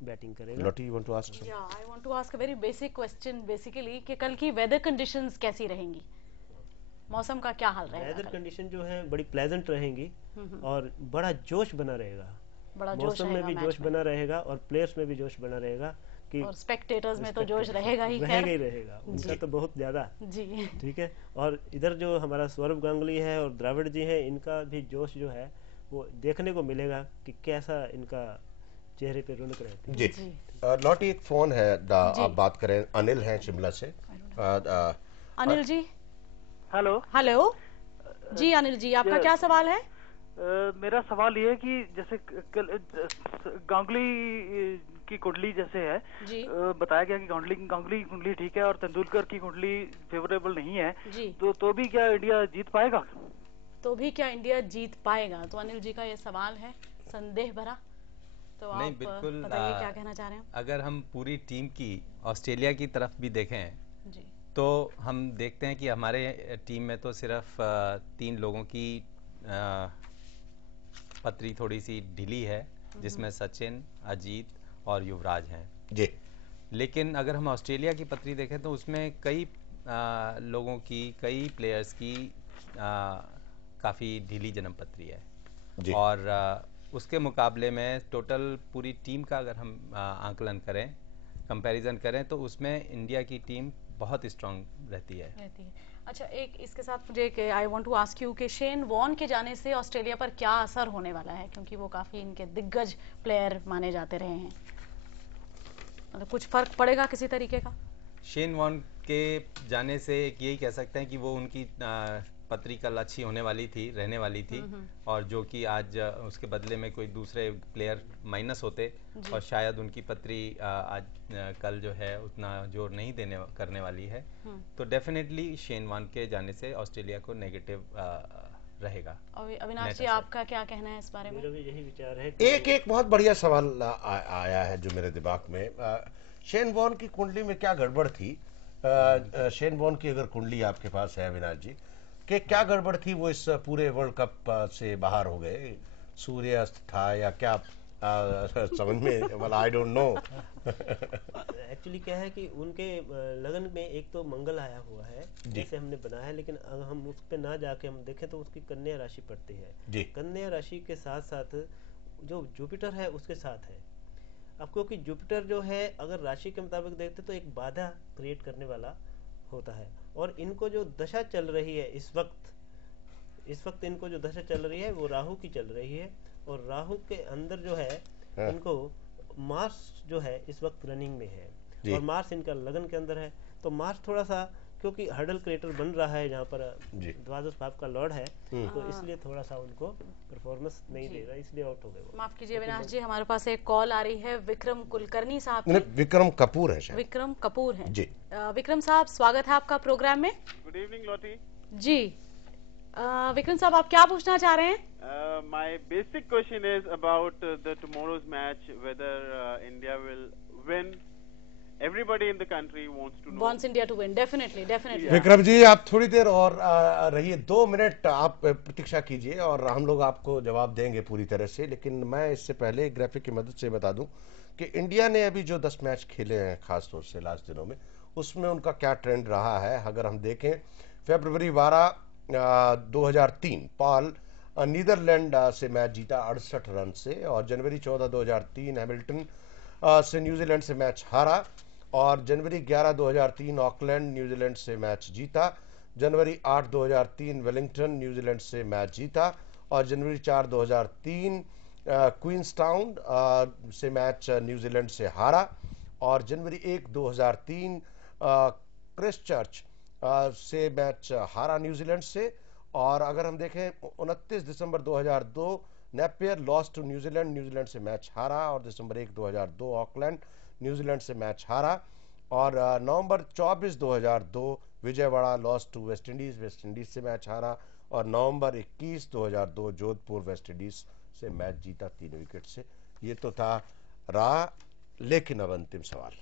बैटिंग करेगा। Lottie, you want to ask something? Yeah, I want to ask a very basic question basically कि कल की वेदर कंडीशंस कैसी रहेंगी, मौसम का क्या हाल रहेगा? वेदर कंडीशन जो है बड़ी प्लेजेंट रहेंगी और बड़ा जोश बना रहेगा, मौसम में भी जोश बना रहेगा और प्लेयर्स में भी जोश बना रहेगा कि और स्पेक्टेटर्स में तो जोश रहेगा ही, रहेगा उनका तो बहुत ज्यादा जी। ठीक है, और इधर जो हमारा सौरभ गांगुली है और द्रविड़ जी है, इनका भी जोश जो है वो देखने को मिलेगा कि कैसा इनका चेहरे पे रौनक रहती है। जी, लॉटी एक फोन है, आप बात करें। अनिल हैं शिमला से। अनिल जी, हेलो। हेलो जी अनिल जी, आपका क्या सवाल है? मेरा सवाल ये है कि जैसे गांगुली की कुंडली जैसे है, बताया गया कि गांगुली कुंडली ठीक है और तेंदुलकर की कुंडली फेवरेबल नहीं है, तो भी क्या इंडिया जीत पाएगा? तो भी क्या इंडिया जीत पाएगा? तो अनिल जी का ये सवाल है, संदेह भरा। तो नहीं, आप बिल्कुल बताइए क्या कहना चाह रहे हैं। अगर हम पूरी टीम की ऑस्ट्रेलिया की तरफ भी देखें जी, तो हम देखते हैं कि हमारे टीम में तो सिर्फ 3 लोगों की पत्री थोड़ी सी ढीली है, जिसमें सचिन, अजीत और युवराज हैं जी। लेकिन अगर हम ऑस्ट्रेलिया की पत्री देखें तो उसमें कई लोगों की, कई प्लेयर्स की काफ़ी ढीली जन्म पत्री है जी। और उसके मुकाबले में टोटल पूरी टीम का अगर हम आंकलन करें, कंपैरिजन करें, तो उसमें इंडिया की टीम बहुत स्ट्रांग रहती है। अच्छा, एक इसके साथ मुझे I want to ask you कि शेन वॉन के जाने से ऑस्ट्रेलिया पर क्या असर होने वाला है, क्योंकि वो काफी इनके दिग्गज प्लेयर माने जाते रहे हैं, मतलब कुछ फर्क पड़ेगा किसी तरीके का? शेन वॉन के जाने से यही कह सकते हैं कि वो उनकी पत्री कल अच्छी होने वाली थी, रहने वाली थी, और जो कि आज उसके बदले में कोई दूसरे प्लेयर माइनस होते और शायद उनकी पत्री आज कल जो है उतना जोर नहीं करने वाली है। तो डेफिनेटली शेन वॉन के जाने से ऑस्ट्रेलिया को नेगेटिव रहेगा। अविनाश जी, आपका क्या कहना है इस बारे में? मेरा भी यही विचार है। एक बहुत बढ़िया सवाल आया है जो मेरे दिमाग में। शेन वॉन की कुंडली में क्या गड़बड़ थी? शेन वॉन की अगर कुंडली आपके पास है अविनाश जी, कि क्या गड़बड़ थी, वो इस पूरे वर्ल्ड कप से बाहर हो गए? सूर्यास्त था या क्या समझ में, मतलब आई डोंट नो। एक्चुअली क्या है कि उनके लगन में एक तो मंगल आया हुआ है जैसे हमने बनाया है, लेकिन अगर हम उस पे ना जाके हम देखें तो उसकी कन्या राशि पड़ती है। कन्या राशि के साथ साथ जो जुपिटर है उसके साथ है। अब क्योंकि जुपिटर जो है अगर राशि के मुताबिक देखते तो एक बाधा क्रिएट करने वाला होता है, और इनको जो दशा चल रही है इस वक्त इनको जो दशा चल रही है वो राहु की चल रही है, और राहु के अंदर जो है इनको मार्स जो है इस वक्त रनिंग में है, और मार्स इनका लगन के अंदर है, तो मार्स थोड़ा सा क्योंकि हर्डल क्रिएटर बन रहा है जहाँ पर द्वादश भाव का लॉर्ड है, तो इसलिए थोड़ा सा उनको परफॉर्मेंस नहीं दे रहा, इसलिए आउट हो गए वो। माफ कीजिए अविनाश जी, हमारे पास एक कॉल आ रही है विक्रम कुलकर्णी साहब की। विक्रम कपूर है शायद। विक्रम कपूर है जी। विक्रम साहब, स्वागत है आपका प्रोग्राम में। गुड इवनिंग लॉटी जी। विक्रम साहब, आप क्या पूछना चाह रहे हैं? My basic question is about the tomorrow's match, whether India will win. Everybody in the country wants India to win, definitely. Vikram ji, आप थोड़ी देर और रहिए, 2 मिनट आप प्रतीक्षा कीजिए और हम लोग आपको जवाब देंगे पूरी तरह से। लेकिन मैं इससे पहले ग्राफिक की मदद से बता दूं कि इंडिया ने अभी जो 10 मैच खेले हैं खास तौर से लास्ट दिनों में, उसमें उनका क्या ट्रेंड रहा है। अगर हम देखें, फरवरी 12 2003 पॉल नीदरलैंड से मैच जीता 68 रन से, और जनवरी 14 2003 हैमिल्टन से न्यूजीलैंड से मैच हारा, और जनवरी 11 2003 ऑकलैंड न्यूजीलैंड से मैच जीता, जनवरी 8 2003 वेलिंगटन न्यूजीलैंड से मैच जीता, और जनवरी 4 2003 क्वींसटाउन से मैच न्यूजीलैंड से हारा, और जनवरी 1 2003 क्राइस्टचर्च से मैच हारा न्यूजीलैंड से। और अगर हम देखें 29 दिसंबर 2002 Napier lost to New Zealand, New Zealand से मैच हारा, और दिसंबर 1 2002 ऑकलैंड न्यूजीलैंड से मैच हारा, और नवंबर 24 2002 Vijayawada lost to West Indies से मैच हारा, और नवंबर 21 2002 जोधपुर वेस्ट इंडीज से मैच जीता 3 विकेट से। ये तो था रहा। लेकिन अब अंतिम सवाल,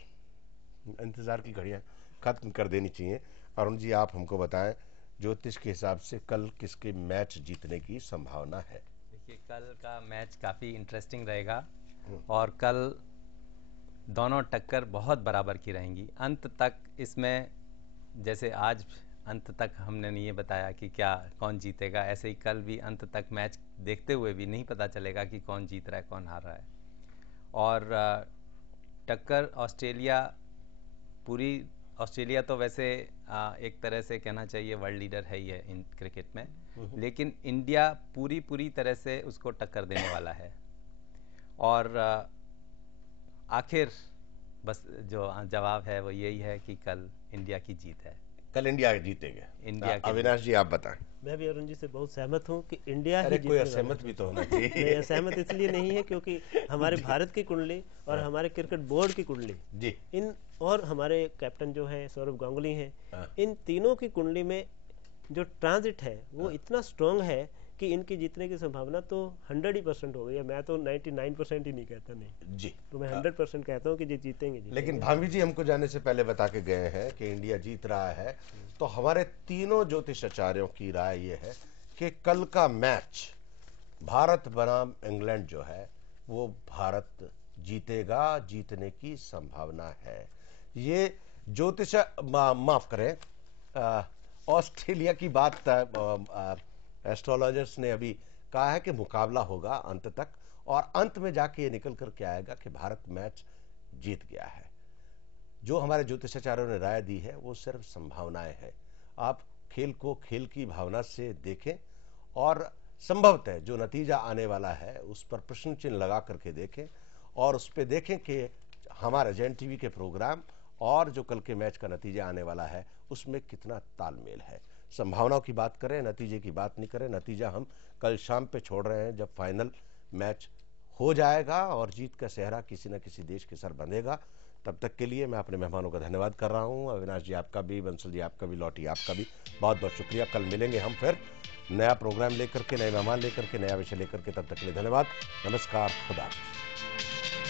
इंतजार की घड़ियां खत्म कर देनी चाहिए। अरुण जी, आप हमको बताएं, ज्योतिष के हिसाब से कल किसके मैच जीतने की संभावना है? देखिए, कल का मैच काफ़ी इंटरेस्टिंग रहेगा और कल दोनों टक्कर बहुत बराबर की रहेंगी अंत तक। इसमें जैसे आज अंत तक हमने नहीं ये बताया कि क्या कौन जीतेगा, ऐसे ही कल भी अंत तक मैच देखते हुए भी नहीं पता चलेगा कि कौन जीत रहा है कौन हार रहा है। और टक्कर ऑस्ट्रेलिया तो वैसे एक तरह से कहना चाहिए वर्ल्ड लीडर है ही है इन क्रिकेट में, लेकिन इंडिया पूरी तरह से उसको टक्कर देने वाला है। और आखिर बस जो जवाब है वो यही है कि कल इंडिया की जीत है। कल इंडिया जीतेगा। इंडिया। अविनाश जी, आप बताएं। मैं भी अरुण जी से बहुत सहमत हूँ कि इंडिया ही कोई असहमत भी तो होना चाहिए। नहीं, असहमत इसलिए नहीं है क्योंकि हमारे भारत की कुंडली और हमारे क्रिकेट बोर्ड की कुंडली जी, इन और हमारे कैप्टन जो है सौरभ गांगुली हैं, इन तीनों की कुंडली में जो ट्रांजिट है वो इतना स्ट्रॉन्ग है कि इनकी जीतने की संभावना तो 100% हो गई है। मैं तो 99% ही नहीं कहता, नहीं जी, तो मैं 100% कहता हूँ कि ये जीतेंगे। लेकिन भाभी जी हमको जाने से पहले बता के गए हैं कि इंडिया जीत रहा है, तो हमारे तीनों ज्योतिषाचार्यों की राय ये है कि कल का मैच भारत बनाम इंग्लैंड जो है वो भारत जीतेगा, जीतने की संभावना है। ये ज्योतिष माफ करें, ऑस्ट्रेलिया की बात एस्ट्रोलॉजर्स ने अभी कहा है कि मुकाबला होगा अंत तक, और अंत में जाके ये निकल कर के आएगा कि भारत मैच जीत गया है। जो हमारे ज्योतिषाचार्यों ने राय दी है वो सिर्फ संभावनाएं हैं। आप खेल को खेल की भावना से देखें और संभवतः जो नतीजा आने वाला है उस पर प्रश्न चिन्ह लगा करके देखें, और उस पर देखें कि हमारे जैन टीवी के प्रोग्राम और जो कल के मैच का नतीजा आने वाला है उसमें कितना तालमेल है। संभावनाओं की बात करें, नतीजे की बात नहीं करें। नतीजा हम कल शाम पे छोड़ रहे हैं जब फाइनल मैच हो जाएगा और जीत का सेहरा किसी न किसी देश के सर बंधेगा। तब तक के लिए मैं अपने मेहमानों का धन्यवाद कर रहा हूं। अविनाश जी आपका भी, बंसल जी आपका भी, लौटी आपका भी बहुत बहुत शुक्रिया। कल मिलेंगे हम फिर नया प्रोग्राम लेकर के, नए मेहमान लेकर के, नया विषय लेकर के। तब तक के लिए धन्यवाद, नमस्कार, खुदा हाफिज़।